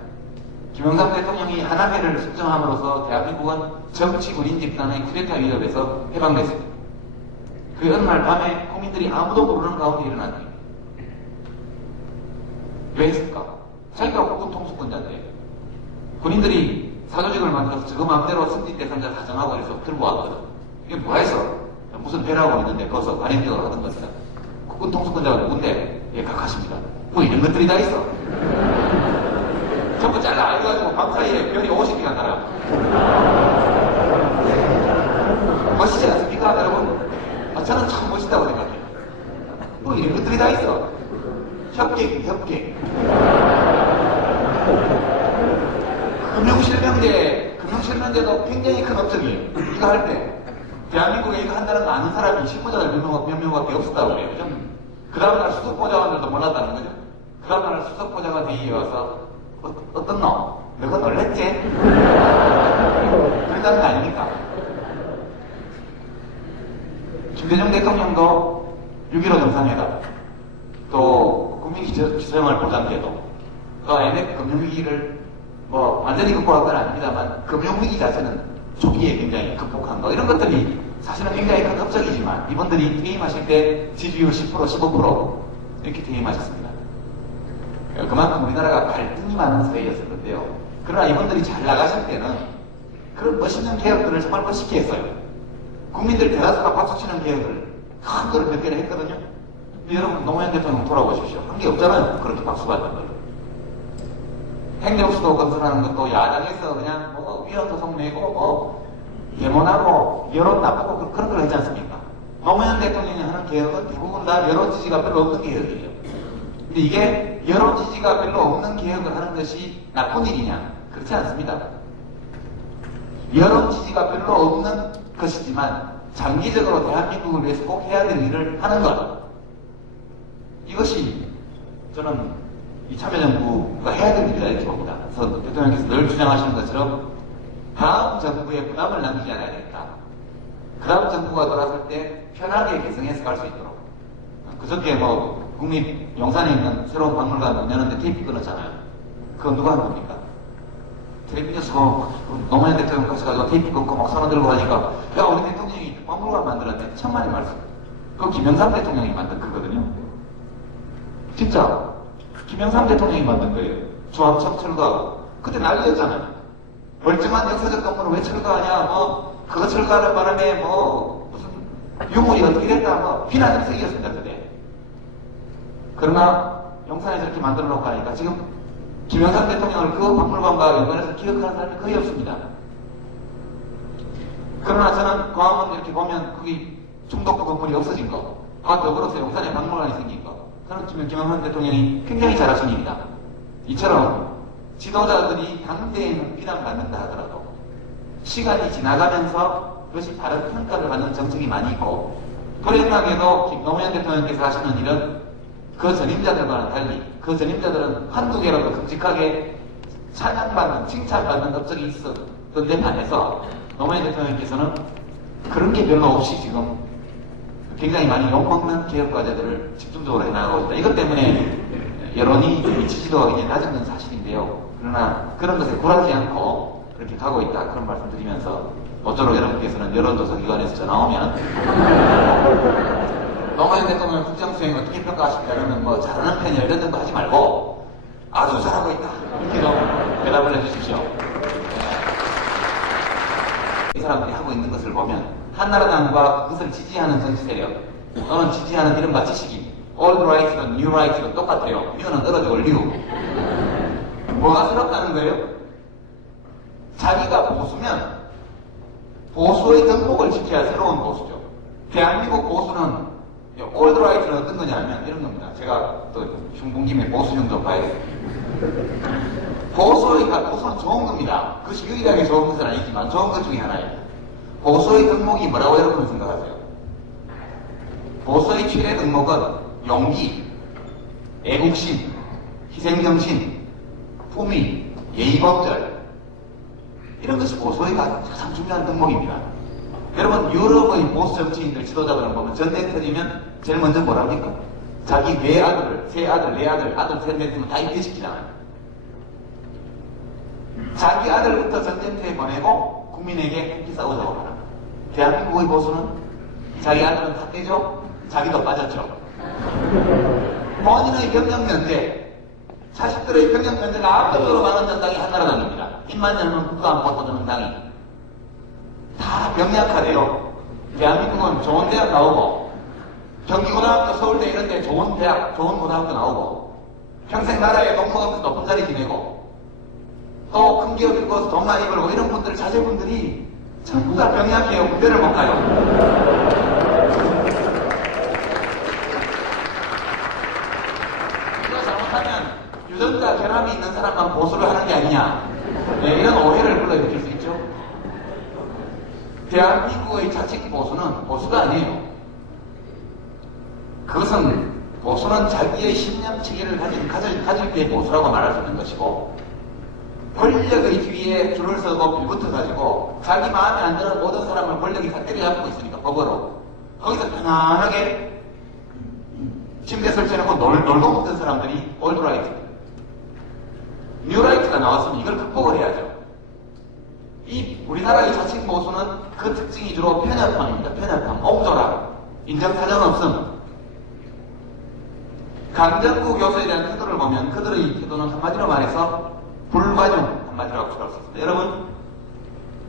김영삼 대통령이 하나회를 숙정함으로써 대한민국은 정치 군인 집단의 쿠데타 위협에서 해방됐습니다. 그 어느 날 밤에 국민들이 아무도 모르는 가운데 일어난 일입니다. 왜 했을까? 자기가 국군 통수권자인데 군인들이 사조직을 만들어서 저거 마음대로 승진 대상자 사정하고 해서 들고 왔거든. 이게 뭐가 있어? 무슨 배라고 있는데 거기서 관행적으로 하던 것이다. 국군 통수권자가 누군데? 예, 각하십니다. 뭐 이런 것들이 다 있어. 전부 잘라 알려가지고 밤사이에 별이 50개가 날아. 멋있지 않습니까, 여러분? 저는 참 멋있다고 생각해요. 뭐 이런 것들이 다 있어. 협객. 금융실명제도 굉장히 큰 업적이에요. 이거 할 때. 대한민국에 이거 한다는 거 아는 사람이 실무자들 몇 명밖에 없었다고 그래요. 그죠? 그 다음날 수석보좌관들도 몰랐다는 거죠. 그 다음날 수석보좌관 회의에 와서 어떤 너? 너가 놀랬지? 그랬다는 거 아닙니까? 김대중 대통령도 6.15 정상회담, 또 국민기초생활 보장제도, 또 IMF 금융위기를 뭐 완전히 극복한 건 아닙니다만 금융위기 자체는 초기에 굉장히 극복한 거 이런 것들이 사실은 굉장히 큰 업적이지만 이분들이 퇴임하실 때 지지율 10% 15% 이렇게 퇴임하셨습니다. 그만큼 우리나라가 갈등이 많은 사회였을 건데요. 그러나 이분들이 잘 나가실 때는 그런 멋있는 개혁들을 정말 멋있게 했어요. 국민들 대다수가 박수치는 개혁을 큰 거를 몇 개를 했거든요. 근데 여러분 노무현 대통령 돌아보십시오. 한 게 없잖아요. 그렇게 박수받는 걸. 행정수도 건설하는 것도 야당에서 그냥 뭐 위헌 소송 내고 뭐 예문하고 여론 나쁘고 그런 걸 하지 않습니까? 노무현 대통령이 하는 개혁은 대부분 다 여론 지지가 별로 없는 개혁이에요. 근데 이게 여론 지지가 별로 없는 개혁을 하는 것이 나쁜 일이냐? 그렇지 않습니다. 여론 지지가 별로 없는 것이지만 장기적으로 대한민국을 위해서 꼭 해야 될 일을 하는 것. 이것이 저는 이 참여정부가 해야 될 일이다 이렇게 봅니다. 그래서 대통령께서 늘 주장하시는 것처럼 다음 정부에 부담을 남기지 않아야 되겠다. 그 다음 정부가 돌아설 때 편하게 개성해서 갈 수 있도록. 그저께 뭐 국립 용산에 있는 새로운 박물관 문 여는데 테이프 끊었잖아요. 그건 누가 한 겁니까? 텔레비전에서 노무현 대통령 가셔가지고 테이프 끊고 막 손을 들고 하니까 야 우리 대통령이 박물관 만들었네. 천만의 말씀. 그거 김영삼 대통령이 만든 거거든요. 진짜 김영삼 대통령이 만든 거예요. 조합청 철거하고. 그때 난리였잖아요. 멀쩡한 역사적 건물을 왜 철거하냐, 뭐, 그거 철거하는 바람에 뭐, 무슨, 유물이 어떻게 됐다, 뭐, 비난 정책이었습니다, 그때. 그러나, 용산에 저렇게 만들어 놓고 하니까 지금, 김영삼 대통령을 그 박물관과 연관해서 기억하는 사람이 거의 없습니다. 그러나 저는 광화문 이렇게 보면, 거기 충독구 건물이 없어진 거, 그와 더불어서 용산에 박물관이 생긴 거, 저는 지금 김영삼 대통령이 굉장히 잘하신 일이다. 이처럼, 지도자들이 당대에는 비난받는다 하더라도 시간이 지나가면서 그것이 다른 평가를 받는 정책이 많이 있고 불행하게도 노무현 대통령께서 하시는 일은 그 전임자들과는 달리 그 전임자들은 한두 개라도 끔찍하게 찬양받는 칭찬받는 업적이 있었던 데 반해서 노무현 대통령께서는 그런 게 별로 없이 지금 굉장히 많이 욕먹는 개혁 과제들을 집중적으로 해나가고 있다. 이것 때문에 여론이 지지도가 굉장히 낮은 건 사실인데요. 그러나 그런 것에 굴하지 않고 그렇게 가고 있다. 그런 말씀 드리면서 모쪼록 여러분께서는 여론조사 기관에서 전화 오면 노무현 대통령 국정수행 어떻게 평가하십니까? 그러면 뭐 잘하는 편이야 이런 정도 하지 말고 아주 잘하고 있다. 이렇게 좀 대답을 해주십시오. 이 사람들이 하고 있는 것을 보면 한나라당과 그것을 지지하는 정치 세력 또는 지지하는 이른바 지식인 old right든 new right든 똑같아요. new는 떨어지고 new. 뭐가 새롭다는 거예요? 자기가 보수면 보수의 덕목을 지켜야 새로운 보수죠. 대한민국 보수는 old right는 어떤 거냐면 이런 겁니다. 제가 또 흉bun김에 보수형 좀 봐야 돼요. 보수는 좋은 겁니다. 그것이 유일하게 좋은 것은 아니지만 좋은 것 중에 하나예요. 보수의 덕목이 뭐라고 여러분 생각하세요? 보수의 최대 덕목은 용기, 애국심, 희생정신, 품위, 예의범절 이런 것이 보수의 가장 중요한 덕목입니다. 여러분 유럽의 보수 정치인들 지도자들을 보면 전쟁 터지면 제일 먼저 뭐랍니까? 자기 외아들을, 새아들, 내아들, 아들, 셋, 넷 다 입대시키잖아요. 자기 아들부터 전쟁터에 보내고 국민에게 함께 싸우자고 하라. 대한민국의 보수는 자기 아들은 다 떼죠? 자기도 빠졌죠. 본인의 병력면제 자식들의 병력면제가 압도적으로 많은 정당이 한나라당입니다. 입만 열면 국가안보보장당이 다 병약하대요. 대한민국은 좋은 대학 나오고 경기고등학교, 서울대 이런 데 좋은 대학, 좋은 고등학교 나오고 평생 나라에 공무원도 높은 자리 지내고 또 큰 기업 일고서 돈 많이 벌고 이런 분들, 자제분들이 전부 다 병약해요. 군대를 못 가요. 이거 잘못하면 유전자 결함이 있는 사람만 보수를 하는 게 아니냐. 네, 이런 오해를 불러일으킬 수 있죠. 대한민국의 자식 보수는 보수가 아니에요. 그것은 보수는 자기의 신념 체계를 가질 때 보수라고 말할 수 있는 것이고 권력의 뒤에 줄을 서고 빌붙어가지고 자기 마음에 안 드는 모든 사람을 권력이 다 때려잡고 있으니까 법으로 거기서 편안하게 침대 설치해놓고 놀고 먹던 사람들이 올드라이트 뉴라이트가 나왔으면 이걸 극복을 해야죠. 이 우리나라의 자칭 보수는 그 특징이 주로 편협함입니다. 편협함, 옹졸함, 인정사정 없음. 강정구 교수에 대한 태도를 보면 그들의 태도는 한마디로 말해서 불관용 한마디라고 표현할 수 있습니다. 여러분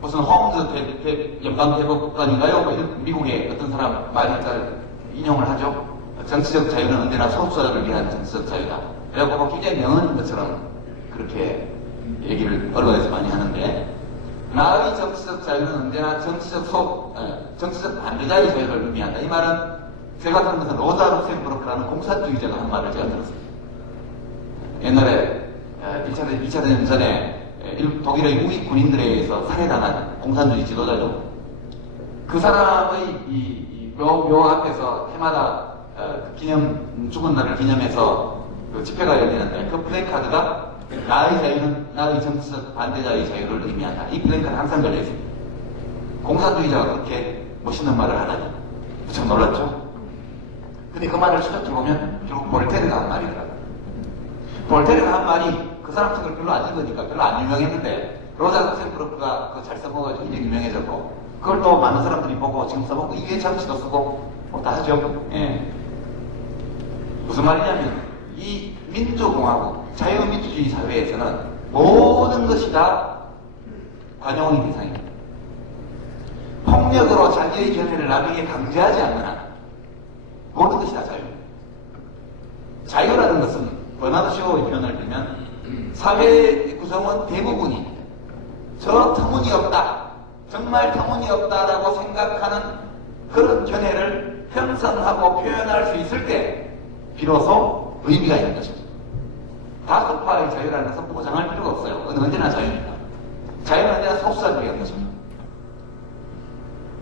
무슨 홈즈 연방대법관인가요? 미국의 어떤 사람 말을 인용을 하죠. 정치적 자유는 언제나 소수자를 위한 정치적 자유다. 그래갖고 굉장히 명언인 것처럼 그렇게 얘기를 언론에서 많이 하는데, 나의 정치적 자유는 언제나 정치적 반대자의 자유를 의미한다. 이 말은 제가 들은 것은 로자 루셈부르크라는 공산주의자가 한 말을 제가 들었습니다. 옛날에 2차 대전 전에 독일의 우익 군인들에 의해서 살해당한 공산주의 지도자죠. 그 사람의 묘 앞에서 해마다 죽은 날을 기념해서 그 집회가 열리는데, 그 플래카드가 나의 자유는 나의 정치적 반대자의 자유를 의미한다. 이 플래카드 항상 걸려 있습니다. 공산주의자가 그렇게 멋있는 말을 하다니 참 놀랐죠. 근데 그 말을 추적해보면 결국 볼테르가 한 말이더라고요. 볼테르가 한 말이 그 사람 책을 별로 안 읽으니까 별로 안 유명했는데, 로자 루셈부르크가 그거 잘 써먹어가지고 굉장히 유명해졌고, 그걸 또 많은 사람들이 보고 지금 써먹고, 이게 정치도 쓰고 뭐 다 하죠. 예. 무슨 말이냐면 이 민주공화국, 자유민주주의 사회에서는 모든 것이 다 관용의 대상입니다. 폭력으로 자기의 견해를 남에게 강제하지 않는 한 모든 것이 다 자유입니다. 자유라는 것은 버나드 쇼의 표현을 들면 사회의 구성원 대부분이 저 터무니없다, 정말 터무니없다라고 생각하는 그런 견해를 형성하고 표현할 수 있을 때 비로소 의미가 있는 것입니다. 다수파의 자유라는 것은 보장할 필요가 없어요. 그건 언제나 자유입니다. 자유는 언제나 소수자를 위한 것입니다.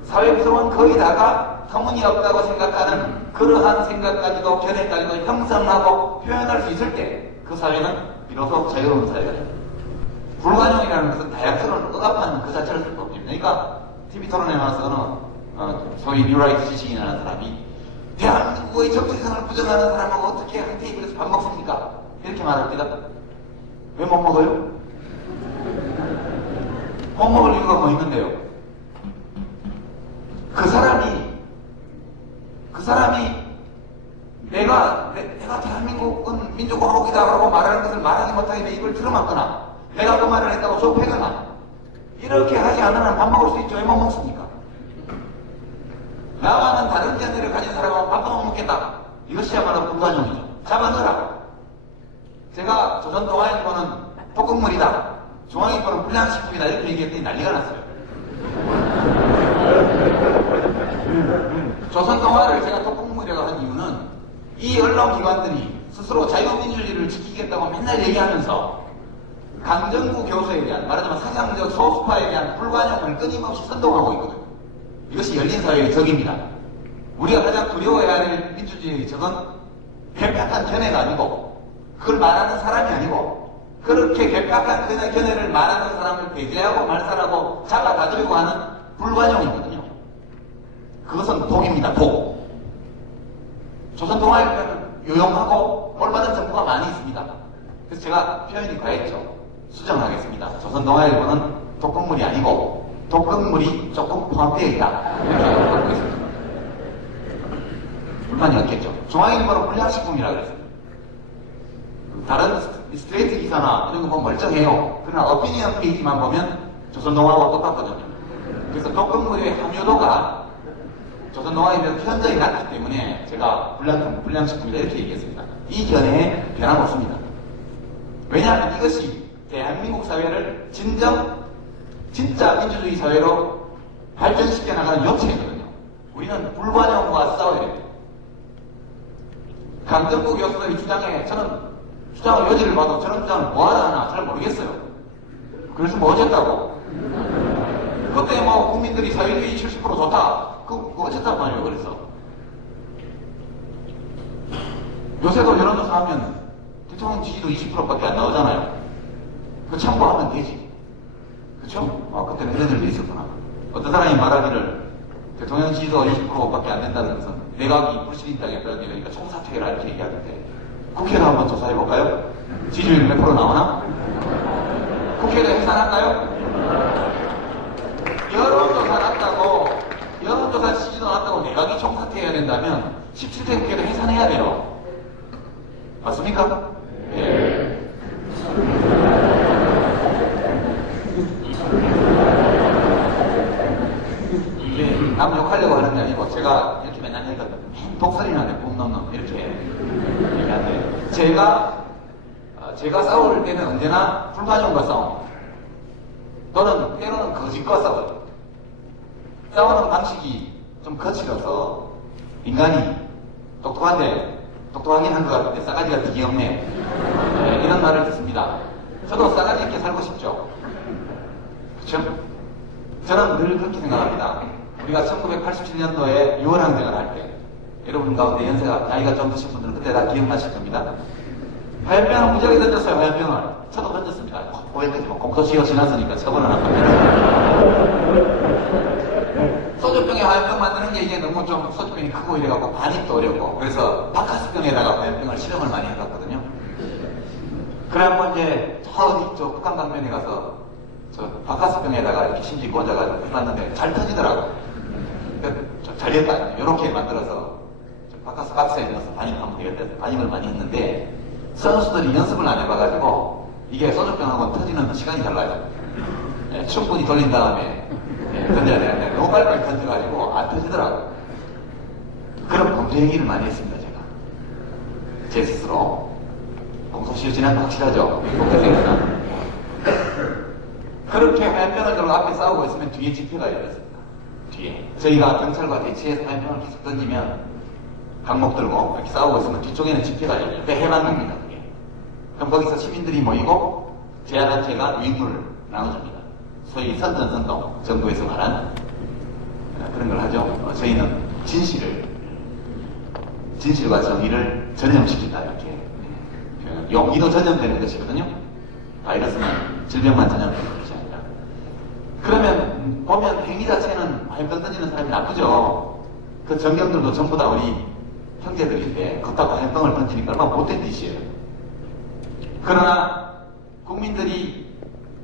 사회 구성원 거의 다가 터무니없다고 생각하는 그러한 생각까지도 견해까지도 형성하고 표현할 수 있을 때 그 사회는 비로소 자유로운 사회가 됩니다. 불관용이라는 것은 다양성을 억압하는 그 자체를 쓸 수 없습니다. 그러니까 TV 토론에 나와서 소위 뉴라이트 지식인이라는 사람이 대한민국의 정체성을 부정하는 사람하고 어떻게 한 테이블에서 밥 먹습니까? 이렇게 말합니다. 왜 못 먹어요? 못 먹을 이유가 뭐 있는데요? 그 사람이 내가 대한민국은 민주공화국이다라고 말하는 것을 말하지 못하게 되면 입을 틀어막거나, 내가 그 말을 했다고 좁혀거나 이렇게 하지 않으면 밥 먹을 수 있죠. 왜 못 먹습니까? 나와는 다른 견해를 가진 사람하고 밥도 못 먹겠다. 이것이야말로 불관용이죠. 잡아넣으라. 제가 조선동아일보는 독극물이다, 중앙일보는 불량식품이다 이렇게 얘기했더니 난리가 났어요. 조선동아를 제가 독극물이라고 한 이유는 이 언론기관들이 스스로 자유민주주의를 지키겠다고 맨날 얘기하면서 강정구 교수에 대한, 말하자면 사상적 소수파에 대한 불관용을 끊임없이 선동하고 있거든요. 이것이 열린사회의 적입니다. 우리가 가장 두려워해야 될 민주주의의 적은 괴팍한 견해가 아니고, 그걸 말하는 사람이 아니고, 그렇게 괴팍한 견해를 말하는 사람을 배제하고 말살하고 잡아다들고 하는 불관용이거든요. 그것은 독입니다. 독. 조선동아일보는 유용하고 올바른 정보가 많이 있습니다. 그래서 제가 표현이 과했죠. 수정하겠습니다. 조선동아일보는 독극물이 아니고 독극물이 조금 포함되어 있다, 이렇게 하고 있습니다. 불만이 없겠죠. 중앙일보는 불량식품이라고 그랬습니다. 다른 스트레이트 기사나 이런 거 보면 멀쩡해요. 그러나 어피니언 페이지만 보면 조선동아하고 똑같거든요. 그래서 독극물의 함유도가 조선동아일보는 현저히 낮기 때문에 제가 불량식품이다 이렇게 얘기했습니다. 이 견해에 변함없습니다. 왜냐하면 이것이 대한민국 사회를 진짜 민주주의 사회로 발전시켜 나가는 요체거든요. 우리는 불관용과 싸워야 됩니다. 강정구 교수의 주장에 저는 주장의 여지를 봐도 저런 주장을 뭐하다 하나 잘 모르겠어요. 그래서 뭐 어쨌다고? 그때 뭐 국민들이 사회주의 70% 좋다. 그거 어쨌단 말이에요. 그래서 요새도 여론조사 하면 대통령 지지도 20%밖에 안 나오잖아요. 그거 참고하면 되지. 그쵸? 그때는 이런 일도 있었구나. 어떤 사람이 말하기를 대통령 지지도 20%밖에 안 된다는 것은 내각이 불신임당했다는 얘기니까 총사퇴해라 이렇게 얘기하는데, 국회를 한번 조사해볼까요? 지지율 몇 프로 나오나? 국회도 해산할까요? 여론조사 났다고, 여론조사 지지도 났다고 내각이 총사퇴해야 된다면 17대 국회도 해산해야 돼요. 맞습니까? 예. 이게 남 욕하려고 하는 게 아니고 제가 이렇게 맨날 얘기하거든요. 독설이 나네, 뿜넘넘 이렇게 얘기하는데 제가 싸울 때는 언제나 불가능과 싸웁니다. 또는 때로는 거짓과 싸워요. 싸우는 방식이 좀 거칠어서 인간이 똑똑하긴 한 것 같은데 싸가지가 되게 없네. 네, 이런 말을 듣습니다. 저도 싸가지 있게 살고 싶죠. 그렇죠? 저는 늘 그렇게 생각합니다. 우리가 1987년도에 6월 항쟁을 할 때 여러분 가운데 연세가 나이가 좀 드신 분들은 그때 다 기억나실 겁니다. 화염병을 무지하게 던졌어요. 화염병을. 저도 던졌습니다. 고행까지 공소시효 지났으니까 처벌은 안 받는. 소주병에 화염병 만드는 게 이게 너무 좀 소주병이 크고 이래갖고 반입도 어렵고 그래서 바카스병에다가 화염병을 실험을 많이 해봤거든요. 그래 한번 이제 저 북한 방면에 가서 저 바카스병에다가 이렇게 심지 꽂아가지고 해봤는데 잘 터지더라고. 잘 됐다. 이렇게 만들어서 바카스 박스에 넣어서 반입하면 되겠다. 반입을 많이 했는데 선수들이 연습을 안 해봐가지고 이게 소주병하고 터지는 시간이 달라요. 예, 충분히 돌린 다음에 던져야 되는데 너무 빨리빨리 던져가지고 안 터지더라고요. 그런 범죄 행위를 많이 했습니다. 제가 제 스스로 공소시효 지난 거 확실하죠? 공소시효는 그렇게 화염병을 들고 앞에 싸우고 있으면 뒤에 집회가 열렸습니다. 뒤에 저희가 경찰과 대치해서 화염병을 계속 던지면 강목 들고 이렇게 싸우고 있으면 뒤쪽에는 집회가 열려요. 해방입니다. 그게. 그럼 거기서 시민들이 모이고 제한단체가 유인물을 나눠줍니다. 소위 선전선동, 정부에서 말한 그런 걸 하죠. 저희는 진실과 정의를 전염시킨다 이렇게 용기도 전염되는 것이거든요. 바이러스는 질병만 전염되는 것이 아니라. 그러면 보면 행위 자체는 화염병 던지는 사람이 나쁘죠. 그 정경들도 전부 다 우리 형제들인데 걷다가 화염병을 던지니까 얼마나 못된 짓이에요. 그러나 국민들이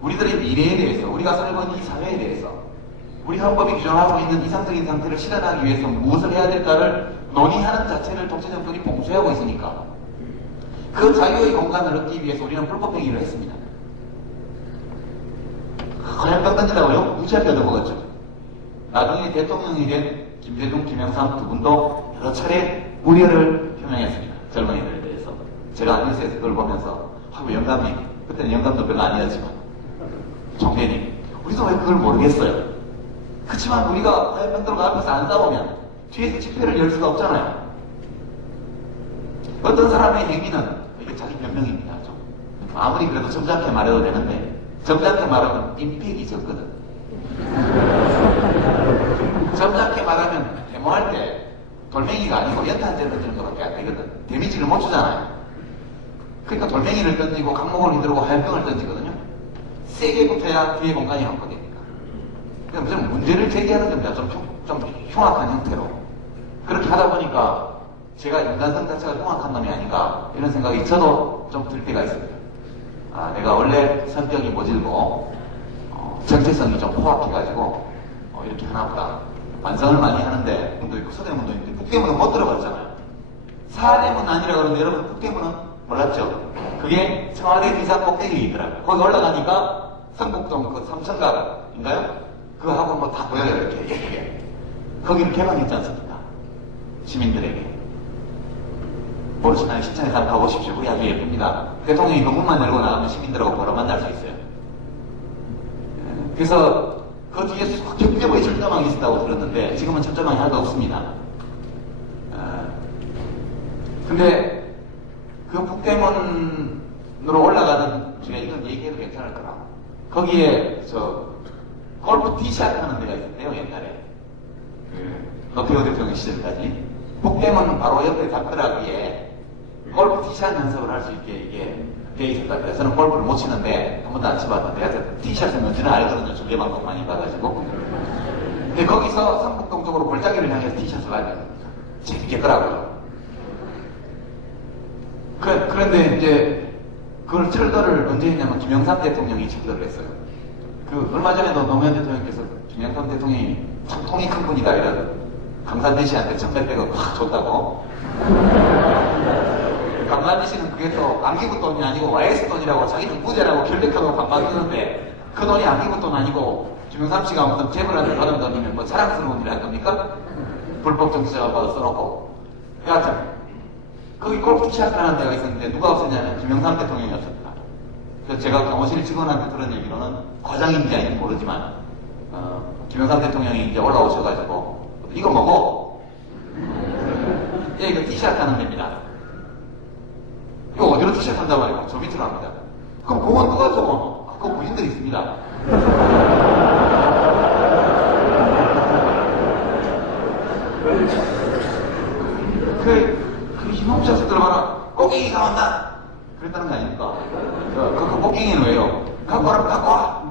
우리들의 미래에 대해서, 우리가 살고 있는 이 사회에 대해서, 우리 헌법이 규정하고 있는 이상적인 상태를 실현하기 위해서 무엇을 해야 될까를 논의하는 자체를 독재정권이 봉쇄하고 있으니까 그 자유의 공간을 얻기 위해서 우리는 불법행위를 했습니다. 화염병 던지라고요? 무지하게 얻어먹었죠. 나중에 대통령이 된 김대중, 김영삼 두 분도 여러 차례 우려를 표명했습니다. 젊은이들에 대해서. 제가 뉴스에서 그걸 보면서 하고 영감님, 그때는 영감도 별로 아니었지만 총대님, 우리도 왜 그걸 모르겠어요. 그렇지만 우리가 화염병들과 앞에서 안 싸우면 뒤에서 집회를 열 수가 없잖아요. 어떤 사람의 행위는 이게 자기 변명입니다. 좀. 아무리 그래도 점잖게 말해도 되는데 점잖게 말하면 임팩이 적거든. 점잖게 말하면 데모할 때 돌멩이가 아니고 연탄재 던지는 것밖에 안 되거든. 데미지를 못 주잖아요. 그러니까 돌멩이를 던지고 강목을 휘두르고 화염병을 던지거든요. 세게 붙어야 뒤에 공간이 확보되니까. 그럼 좀 문제를 제기하는 겁니다. 좀 흉악한 형태로. 그렇게 하다 보니까 제가 인간성 자체가 흉악한 놈이 아닌가 이런 생각이 저도 좀 들 때가 있습니다. 아, 내가 원래 성격이 모질고 정체성이 좀 포악해가지고 이렇게 하나보다 반성을 많이 하는데 문도 있고 서대문도 있는데 북대문은 못 들어봤잖아요. 사대문 아니라 그러는데 여러분 북대문은 몰랐죠? 그게 청와대 비상 꼭대기에 있더라고요. 거기 올라가니까 성북동 그 삼천각인가요? 그거하고 뭐 다 보여요. 이렇게 예쁘게. 거기를 개방했지 않습니까? 시민들에게. 모르시나요? 시청에서 한번 가보십시오. 우리 아주 예쁩니다. 대통령이 건물만 열고 나가면 시민들하고 바로 만날 수 있어요. 그래서 그 뒤에 격벽의 철조망이 있었다고 들었는데 지금은 철조망이 하나도 없습니다. 근데 그 북대문으로 올라가는 중에 이건 얘기해도 괜찮을 거라. 거기에 골프 티샷 하는 데가 있었대요. 옛날에 노태우 대통령 시절까지 북대문 바로 옆에 담벼락위에 골프 티샷 연습을 할 수 있게 이게 돼 있었다. 그래서 저는 골프를 못 치는데 한 번도 안 쳐봤는데 하여튼 티샷은 뭔지는 알거든요. 중계방송 많이 봐가지고. 근데 거기서 성북동 쪽으로 골짜기를 향해서 티샷을 하면 재밌겠더라고요. 그런데 이제 그걸 철거를 언제 했냐면 김영삼 대통령이 철거를 했어요. 그 얼마 전에도 노무현 대통령께서 김영삼 대통령이 참 통이 큰 분이다 이런 강산대 씨한테 1,100억을 확 줬다고. 반만지시는 그게 또 안기부 돈이 아니고 YS 돈이라고 자기는 부자라고 결백하고 반만드는데 그 돈이 안기부 돈 아니고 김영삼 씨가 무슨 재벌한테 받은 돈이면 뭐 자랑스러운 일 할 겁니까? 불법 정치자가 받아 써놓고. 여하튼 거기 골프 시작하는 데가 있었는데 누가 없었냐면 김영삼 대통령이 없었다. 그래서 제가 경호실 직원한테 들은 얘기로는 과장인지 아닌지 모르지만 김영삼 대통령이 이제 올라오셔가지고 이거 뭐고? 예, 이거 티샷 하는 데입니다. 이거 어디로 티샷 한단 말이고 저 밑으로 합니다. 그럼 그건 누가 적어놓어? 그거 본인들이 있습니다. 그 희망자서 들어봐라. 꽃갱이가 왔다. 그랬다는 거 아닙니까? 그 꽃갱이는 왜요? 갖고 와라, 갖고 와.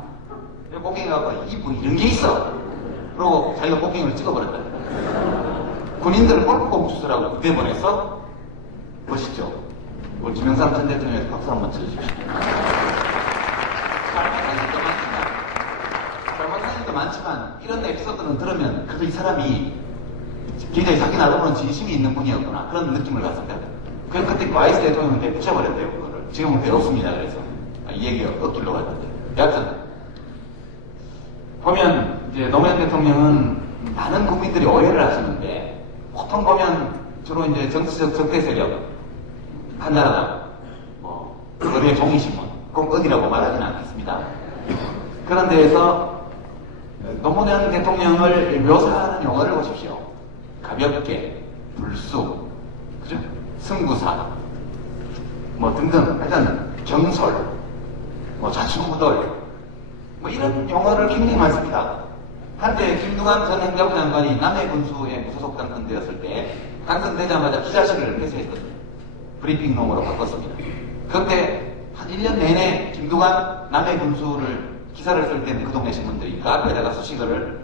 꽃갱이가 갖고 이분 이런 게 있어. 그러고 자기가 꽃갱이를 찍어버렸다. 군인들을 골프공 주스라고 부대 보냈어? 멋있죠? 우리 김영삼 전 대통령에서 박수 한번 쳐주십시오. 잘못한 일도 많지만 이런 에피소드는 들으면 그래도 이 사람이 굉장히 자기 나름으로는 진심이 있는 분이었구나 그런 느낌을 갖습니다. 그래서 그때 YS 대통령한테 붙여버렸대요. 그거를. 지금은 배웠습니다. 그래서 이 얘기가 엇길로 갔는데 여하튼 보면 이제 노무현 대통령은 많은 국민들이 오해를 하시는데 보통 보면 주로 이제 정치적 적대 세력 한나라당 거리의 종이신문 꼭 어디라고 말하지는 않겠습니다. 그런 데에서 노무현 대통령을 묘사하는 용어를 보십시오. 가볍게, 불쑥, 그죠? 승부사, 뭐 등등, 하여튼 경솔, 뭐 좌충우돌, 뭐 이런 용어를 굉장히 많이 씁니다. 한때 김두관 전 행정부 장관이 남해군수에 무소속 당선되었을 때 당선되자마자 기자실을 폐쇄했거든요. 브리핑룸으로 바꿨습니다. 그때 한 1년 내내 김두관 남해군수를 기사를 쓸 때는 그 동네 신문들이 그 앞에다가 수식어를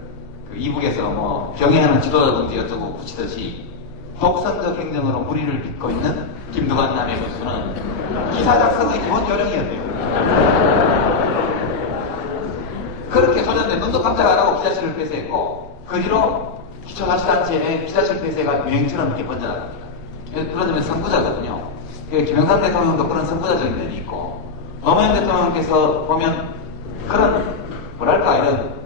그 이북에서 뭐 병행하는 지도자든지 어쩌고 붙이듯이 독선적 행정으로 무리를 빚고 있는 김두관 남해군수는 기사 작성의 기본 요령이었대요. 그렇게 조졌는데 눈도 깜짝 안 하고 기자실을 폐쇄했고 그 뒤로 기초자치단체의 기자실 폐쇄가 유행처럼 이렇게 번져나갑니다. 그런 점에서 선구자거든요. 김영삼 대통령도 그런 선구자적인 면이 있고 노무현 대통령께서 보면 그런 뭐랄까 이런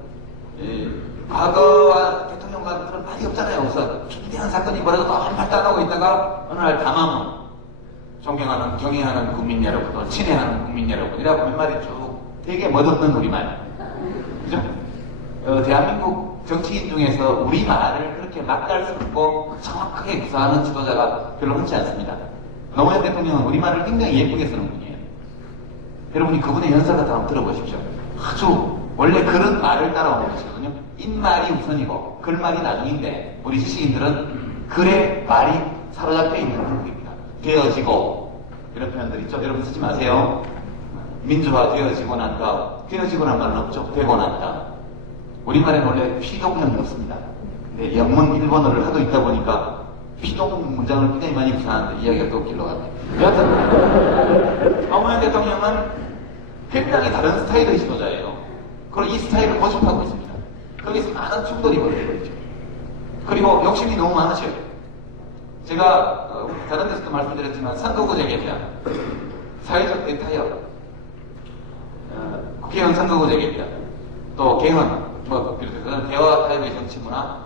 과거와 대통령과 그런 말이 없잖아요. 우선 중대한 사건이 벌어져도 아무 말도 안 하고 있다가 어느 날 담화문 존경하는 경애하는 국민 여러분 친애하는 국민 여러분이라고 몇 마디 쭉 되게 멋없는 우리말 그죠? 대한민국 정치인 중에서 우리말을 그렇게 맛깔스럽고 정확하게 구사하는 지도자가 별로 흔치 않습니다. 노무현 대통령은 우리말을 굉장히 예쁘게 쓰는 분이에요. 여러분이 그분의 연설 같은 거 한번 들어보십시오. 아주 원래 그런 말을 따라오는 것이거든요. 인말이 우선이고 글말이 나중인데 우리 지식인들은 글의 말이 사로잡혀 있는 한국입니다. 되어지고 이런 표현들 있죠. 여러분 쓰지 마세요. 민주화 되어지고 난 다음 되어지고 난 말은 없죠. 되고 난 다음 우리말에는 원래 피동형이 없습니다. 근데 영문 일본어를 하도 있다 보니까 피동 문장을 굉장히 많이 구사하는데 이야기가 또 길러 갔네요. 여하튼 노무현 대통령은 굉장히 다른 스타일의 지도자예요. 그리고 이 스타일을 고집하고 있습니다. 거기서 많은 충돌이 벌어지고 있죠. 그리고 욕심이 너무 많으셔요. 제가 다른 데서도 말씀드렸지만 선거구제 개편, 사회적 대타협, 국회의원 선거구제 개편, 또 개헌, 뭐 비롯해서 대화 타협의 정치문화,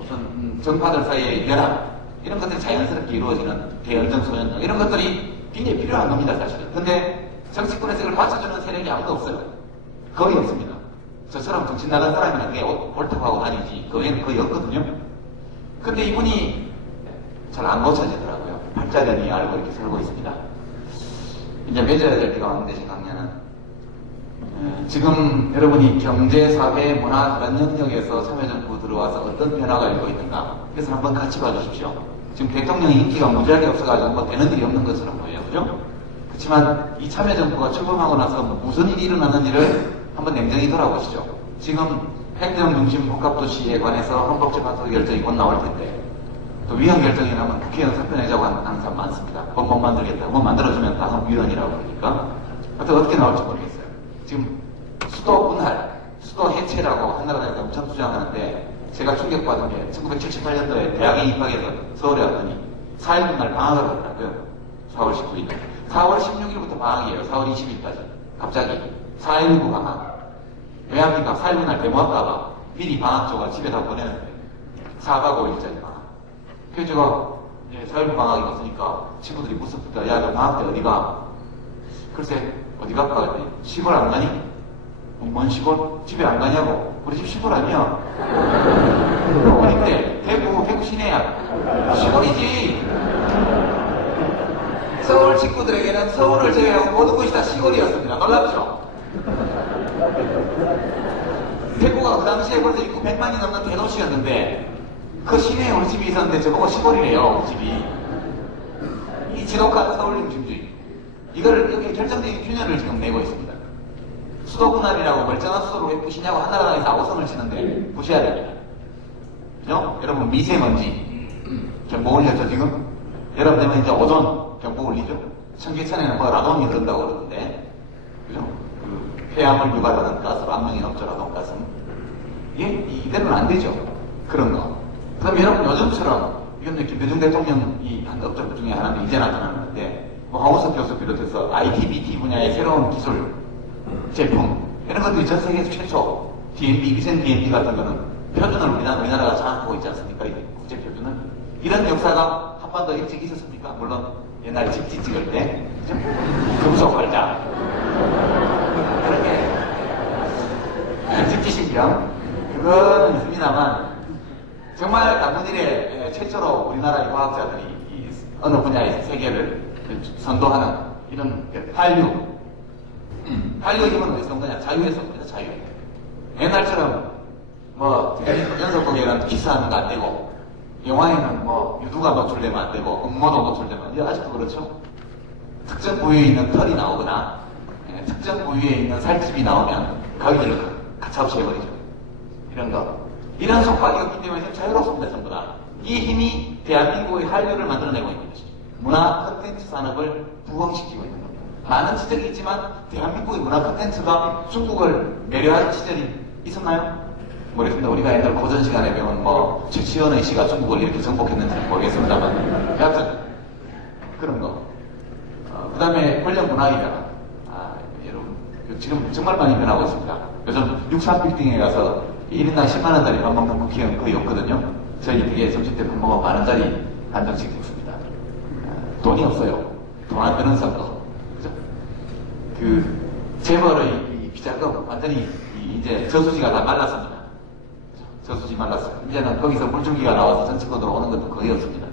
우선 정파들 사이의 연합 이런 것들이 자연스럽게 이루어지는 대연정 소연정 이런 것들이 굉장히 필요한 겁니다 사실은. 근데 정치권에서 이걸 받쳐주는 세력이 아무도 없어요. 거의 없습니다. 저처럼 정신 나간 사람이나 그게 옳다고 하고 다니지 그 외에는 거의 없거든요. 근데 이분이 잘 안 고쳐지더라고요. 팔자련이 알고 이렇게 살고 있습니다. 이제 맺어야 될 때가 왔는데 제 강연은 지금 여러분이 경제, 사회, 문화 다른 영역에서 참여정부 들어와서 어떤 변화가 일고 있는가 그래서 한번 같이 봐주십시오. 지금 대통령이 인기가 무지하게 없어가지고 뭐 되는 일이 없는 것처럼 보여요. 그죠? 그렇지만 이 참여정부가 출범하고 나서 무슨 일이 일어났는지를 한번 냉정히 돌아보시죠. 지금 행정중심 복합도시에 관해서 헌법재판소 결정이 곧 나올 텐데 또 위헌 결정이 나면 국회의원 사표 내자고 하는 사람 많습니다. 법 못 만들겠다. 뭐 만들어주면 다 위헌이라고 그러니까 어떻게 나올지 모르겠어요. 지금 수도 분할, 수도 해체라고 한나라당에서 엄청 주장하는데 제가 충격받은 게 1978년도에 대학에 입학해서 서울에 왔더니 4.1날 방학을 하더라고요. 4월 19일. 4월 16일부터 방학이에요. 4월 20일까지. 갑자기 4.19 방학. 왜 합니까? 4.19 날 데모할까봐 미리 방학조가 집에다 보내는데 4박 5일짜리 방학. 그래서 제가 4.19 방학이 없으니까 친구들이 무섭다. 야, 너 방학 때 어디 가? 글쎄, 어디 갈까? 했더니 시골 안 가니? 뭔 시골? 집에 안 가냐고? 우리 집 시골 아니야. 어딘데? 대구 시내야. 시골이지. 서울 친구들에게는 서울을 제외하고 모든 곳이 다 시골이었습니다. 놀랍죠? 대구가 그 당시에 벌써 인구 100만이 넘는 대도시였는데 그 시내에 우리 집이 있었는데 저보고 시골이래요. 우리 집이. 이 지독한 서울 중심주의. 이거를 여기 결정적인 균열을 지금 내고 있습니다. 수도 분할이라고 멀쩡한 수도를 왜 부시냐고 한나라당에서 아우성을 치는데 부셔야 됩니다. 그죠? 여러분 미세먼지 경보 올렸죠 지금? 여러분 되면 이제 오존 경보 올리죠? 청계천에는 뭐 라돈이 흐른다고 그러는데 그죠? 그 폐암을 유발하는 가스로 악명이 넘쳐 라돈가스. 이게 이대로는 안 되죠. 그런 거. 그럼 여러분 요즘처럼 이건 김대중 대통령이 한 업적 중에 하나인데 이제 나타나는데 뭐 하우스 교수 비롯해서 IT, BT 분야의 새로운 기술, 제품 이런 것들이 전 세계에서 최초 DNB, 위생 DNB 같은 거는 표준을 우리나라가 장악하고 있지 않습니까? 국제 표준을. 이런 역사가 한 번 더 일찍 있었습니까? 물론 옛날에 집지 찍을 때 금속 발자 그렇게 집지 신경 그거는 있습니다만 정말 단문일에 최초로 우리나라의 과학자들이 이 어느 분야의 세계를 선도하는 이런 한류. 한류의 힘은 어디서 온 거냐? 자유에서 온 거죠, 자유. 옛날처럼 뭐 연속곡에는 키스하는 거 안 되고 영화에는 뭐 유두가 노출되면 안 되고 음모도 노출되면 안 돼요. 아직도 그렇죠? 특정 부위에 있는 털이 나오거나 특정 부위에 있는 살집이 나오면 거기를 가차없이 해버리죠. 이런 거. 이런 속박이 없기 때문에 자유롭습니다, 전부 다. 이 힘이 대한민국의 한류를 만들어내고 있는 것이죠. 문화 콘텐츠 산업을 부흥시키고 있는 겁니다. 많은 지적이 있지만 대한민국의 문화 콘텐츠가 중국을 매료하는 시절이 있었나요? 모르겠습니다. 우리가 옛날 고전 시간에 배운 뭐 최치원의 시가 중국을 이렇게 정복했는지는 모르겠습니다만 여하튼 그런 거. 그 다음에 권력 문화의 변화. 여러분 지금 정말 많이 변하고 있습니다. 요즘 63빌딩에 가서 1인당 10만원짜리 밥 먹는 국회의원 거의 없거든요. 저희 되게 점심때 밥 먹어 만원짜리 한정식 먹습니다. 돈이 없어요. 돈 안 드는 선거. 그죠? 그 재벌의 이 비자금 완전히 이제 저수지가 다 말랐습니다. 저수지 말랐어요. 이제는 거기서 물줄기가 나와서 정치권으로 오는 것도 거의 없습니다.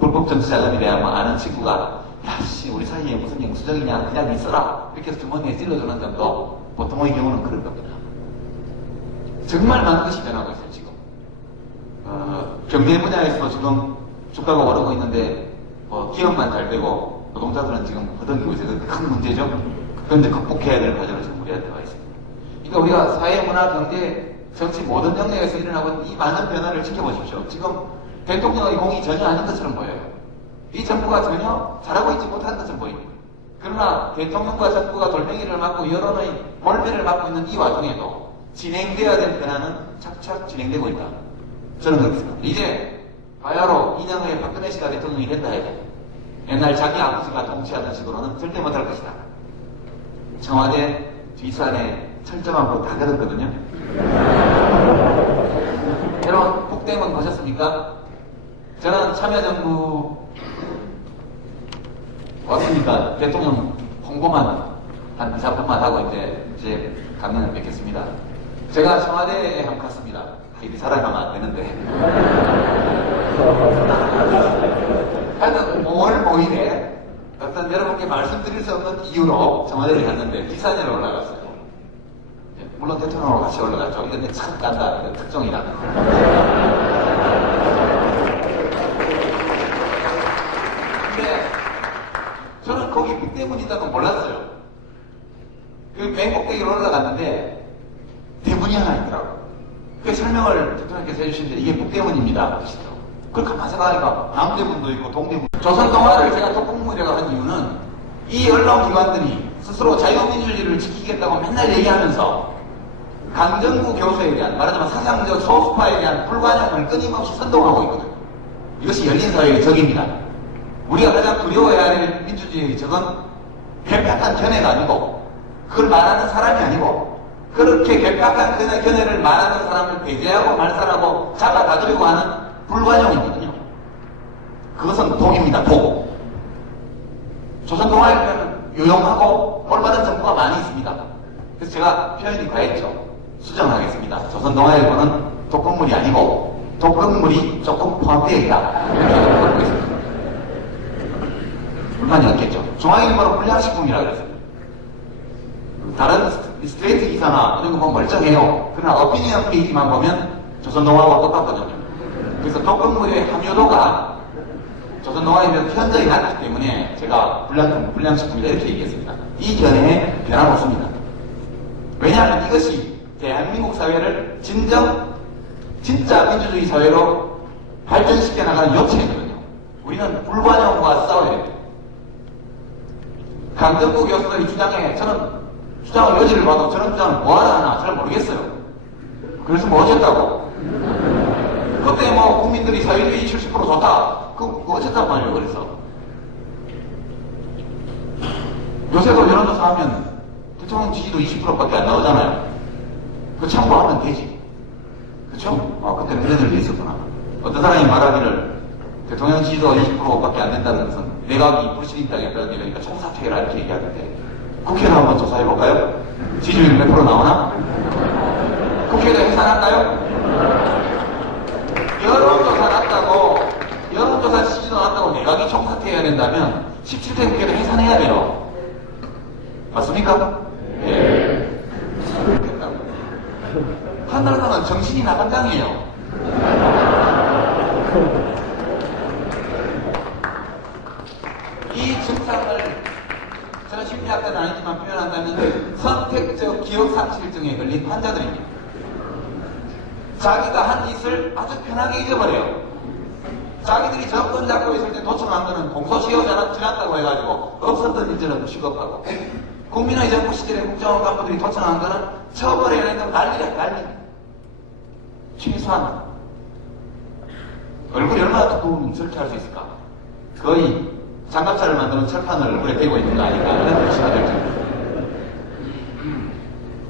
불법 정치자금에 대한 뭐 아는 친구가 야씨 우리 사이에 무슨 영수증이냐 그냥 있어라 이렇게 해서 주머니에 찔러주는 정도 보통의 경우는 그럴 겁니다. 정말 많은 것이 변하고 있어요 지금. 경제 분야에서도 지금 주가가 오르고 있는데 기업만 잘 되고 노동자들은 지금 허덕이고 있어요. 큰 문제죠. 그런데 극복해야 될 과정을 지금 우리가 들어가 있습니다. 그러니까 우리가 사회, 문화, 경제, 정치 모든 영역에서 일어나고 있는 이 많은 변화를 지켜보십시오. 지금 대통령의 공이 전혀 아닌 것처럼 보여요. 이 정부가 전혀 잘하고 있지 못한 것처럼 보입니다. 그러나 대통령과 정부가 돌멩이를 맞고 여론의 몰매를 맞고 있는 이 와중에도 진행돼야 될 변화는 착착 진행되고 있다. 저는 그렇게 생각합니다. 이제 바야로 이명의 박근혜 씨가 대통령이 된다 해도 옛날 자기 아버지가 통치하던 식으로는 절대 못할 것이다. 청와대 뒷산에 철저한 거 다 걸었거든요. 여러분 북대문 보셨습니까? 저는 참여정부 왔으니까 대통령 홍보만 한 2, 3분만 하고 이제 강연을 뵙겠습니다. 제가 청와대에 한번 갔습니다. 이리 살아가면 안 되는데. 하여튼 5월 5일에 어떤 여러분께 말씀드릴 수 없는 이유로 청와대를 갔는데 뒷산으로 올라갔어요. 물론 대통령으로 같이 올라갔죠. 이건 내 참 깐다. 이건 특종이다. 근데 저는 거기 북대문이다고 몰랐어요. 그 맨 꼭대기로 올라갔는데 대문이 하나 있더라고요. 그 설명을 대통령께서 해주시는데 이게 북대문입니다. 그걸 가만 생각하니까 남대문도 있고 동대문도 조선동화를 제가 독국문이라고 한 이유는 이 언론기관들이 스스로 자유민주주의를 지키겠다고 맨날 얘기하면서 강정구 교수에 대한 말하자면 사상적 소수파에 대한 불관용을 끊임없이 선동하고 있거든요. 이것이 열린사회의 적입니다. 우리가 가장 두려워해야 할 민주주의의 적은 괴팍한 견해가 아니고 그걸 말하는 사람이 아니고 그렇게 괴팍한 견해를 말하는 사람을 배제하고 말살하고 잡아다주려고 하는 불관용이거든요. 그것은 독입니다. 독. 조선 동아일보는 유용하고 올바른 정보가 많이 있습니다. 그래서 제가 표현이 과했죠. 수정하겠습니다. 조선 동아일보는 독극물이 아니고 독극물이 조금 포함되어 있다. 이렇게 보겠습니다. 불만이 없겠죠. 중앙일보는 불량식품이라고 그랬습니다. 다른 스트레이트 기사나 이런 거 보면 멀쩡해요. 그러나 어피니언 페이지만 보면 조선동아하고 똑같거든요. 그래서 독극물의 함유도가 조선동아일보는 현저히 낮기 때문에 제가 불량식품이다 이렇게 얘기했습니다. 이 견해에 변함없습니다. 왜냐하면 이것이 대한민국 사회를 진짜 민주주의 사회로 발전시켜 나가는 요체거든요. 우리는 불관용과 싸워야 돼요. 강정구 교수들이 주장해, 저는 주장을 여지를 봐도 저런 주장을 뭐하러 하나 잘 모르겠어요. 그래서 뭐 어쨌다고? 그때 뭐 국민들이 사회주의 70% 좋다. 그거 어쨌다고 말이에요. 그래서 요새도 여론조사 하면 대통령 지지도 20%밖에 안 나오잖아요. 그거 참고하면 되지. 그쵸? 그때는 그런 일이 있었구나. 어떤 사람이 말하기를 대통령 지지도 20%밖에 안 된다는 것은 내각이 불신임당했다는 얘기니까 총사퇴해라 이렇게 얘기하는데 국회를 한번 조사해볼까요? 지지율 몇 프로 나오나? 국회도 해산할까요? 여론조사 났다고, 여론조사 지지도 났다고 내각이 총사퇴해야 된다면 17대 국회도 해산해야 돼요. 맞습니까? 네. 한나라당은 정신이 나간 당이에요. 이 증상을 저는 심리학자는 아니지만 표현한다면 선택적 기억상실증에 걸린 환자들입니다. 자기가 한 짓을 아주 편하게 잊어버려요. 자기들이 정권 잡고 있을 때 도청한 거는 공소시효 지났다고 해가지고 없었던 일처럼 취급하고 국민의 정부 시절에 국정원 간부들이 도청한 거는 처벌해야 된다고 난리야 난리. 최소한 얼굴이 얼마나 두꺼우면 저렇게 할 수 있을까? 거의 장갑차를 만드는 철판을 얼굴에 대고 있는 거 아닌가 이런 뜻이가 될 정도.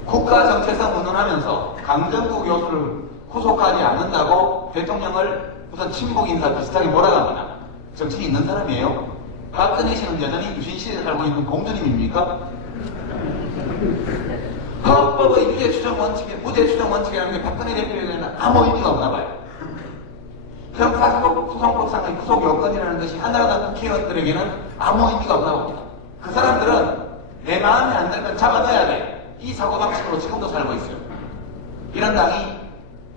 국가 정체성 운운하면서 강정구 교수를 후속하지 않는다고 대통령을 무슨 친북 인사 비슷하게 몰아갑니다. 정신이 있는 사람이에요. 박근혜 씨는 여전히 유신시대에 살고 있는 공주님입니까? 헌법의 무죄 추정 원칙이라는 게 박근혜 대표에게는 아무 의미가 없나 봐요. 형사소송법상의 구속 요건이라는 것이 한나라당 국회의원들에게는 아무 의미가 없나 봅니다. 그 사람들은 내 마음에 안 들면 잡아넣어야 돼. 이 사고방식으로 지금도 살고 있어요. 이런 당이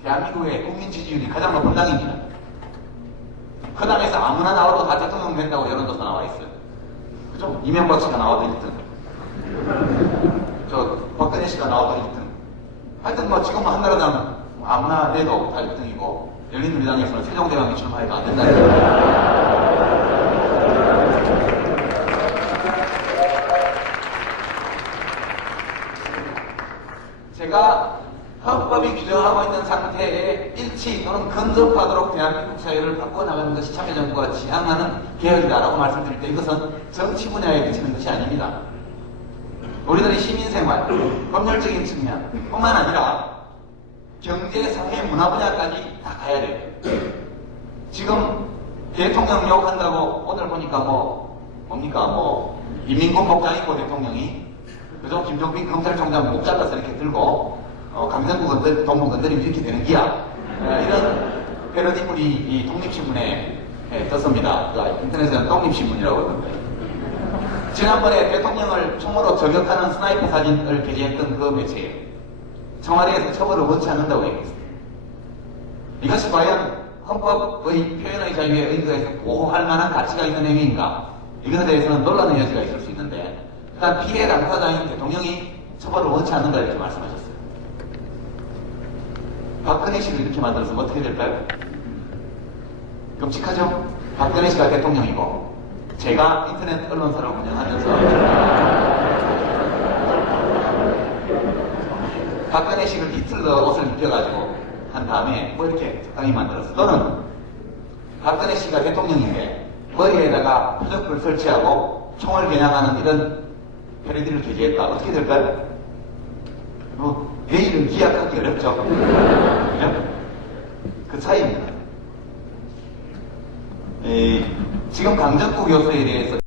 대한민국의 국민 지지율이 가장 높은 당입니다. 그 당에서 아무나 나와도 다 대통령 된다고 여론조사 나와 있어요. 그죠? 이명박 씨가 나와도 1등. 박근혜 씨가 나와도 1등. 하여튼 뭐 지금은 한나라당 아무나 내도 다 1등이고 열린우리당에서는 세종대왕이 출마해도 안 된다는 거예요. 제가 헌법이 규정하고 있는 상태에 일치 또는 근접하도록 대한민국 사회를 바꿔나가는 것이 참여정부가 지향하는 개혁이다라고 말씀드릴 때 이것은 정치 분야에 그치는 것이 아닙니다. 우리들의 시민생활, 법률적인 측면 뿐만 아니라 경제, 사회, 문화 분야까지 다 가야 돼요. 지금 대통령 욕한다고 오늘 보니까 뭡니까 인민군 복장 입고 대통령이 그죠? 김종빈 검찰총장 목 잘라서 이렇게 들고 강정구 동문 건드리면 이렇게 되는 기야. 이런 패러디물이 이 독립신문에 떴습니다. 인터넷에는 독립신문이라고 하던데. 지난번에 대통령을 총으로 저격하는 스나이퍼 사진을 게재했던 그 매체예요. 청와대에서 처벌을 원치 않는다고 얘기했습니다. 이것이 과연 헌법의 표현의 자유에 의거해서 보호할 만한 가치가 있는 행위인가? 이것에 대해서는 논란의 여지가 있을 수 있는데 일단 피해 당사자인 대통령이 처벌을 원치 않는다 이렇게 말씀하셨어요. 박근혜 씨를 이렇게 만들어서 어떻게 될까요? 끔찍하죠? 박근혜 씨가 대통령이고 제가 인터넷 언론사를 운영하면서 박근혜 씨를 이틀 더 옷을 입혀가지고 한 다음에 이렇게 적당히 만들었어. 또는 박근혜 씨가 대통령인데 머리에다가 표적을 설치하고 총을 겨냥하는 이런 패러디를 게재했다. 어떻게 될까요? 내일은 기약하기 어렵죠. 그죠? 그 차이입니다. 지금 강정구 교수에 대해서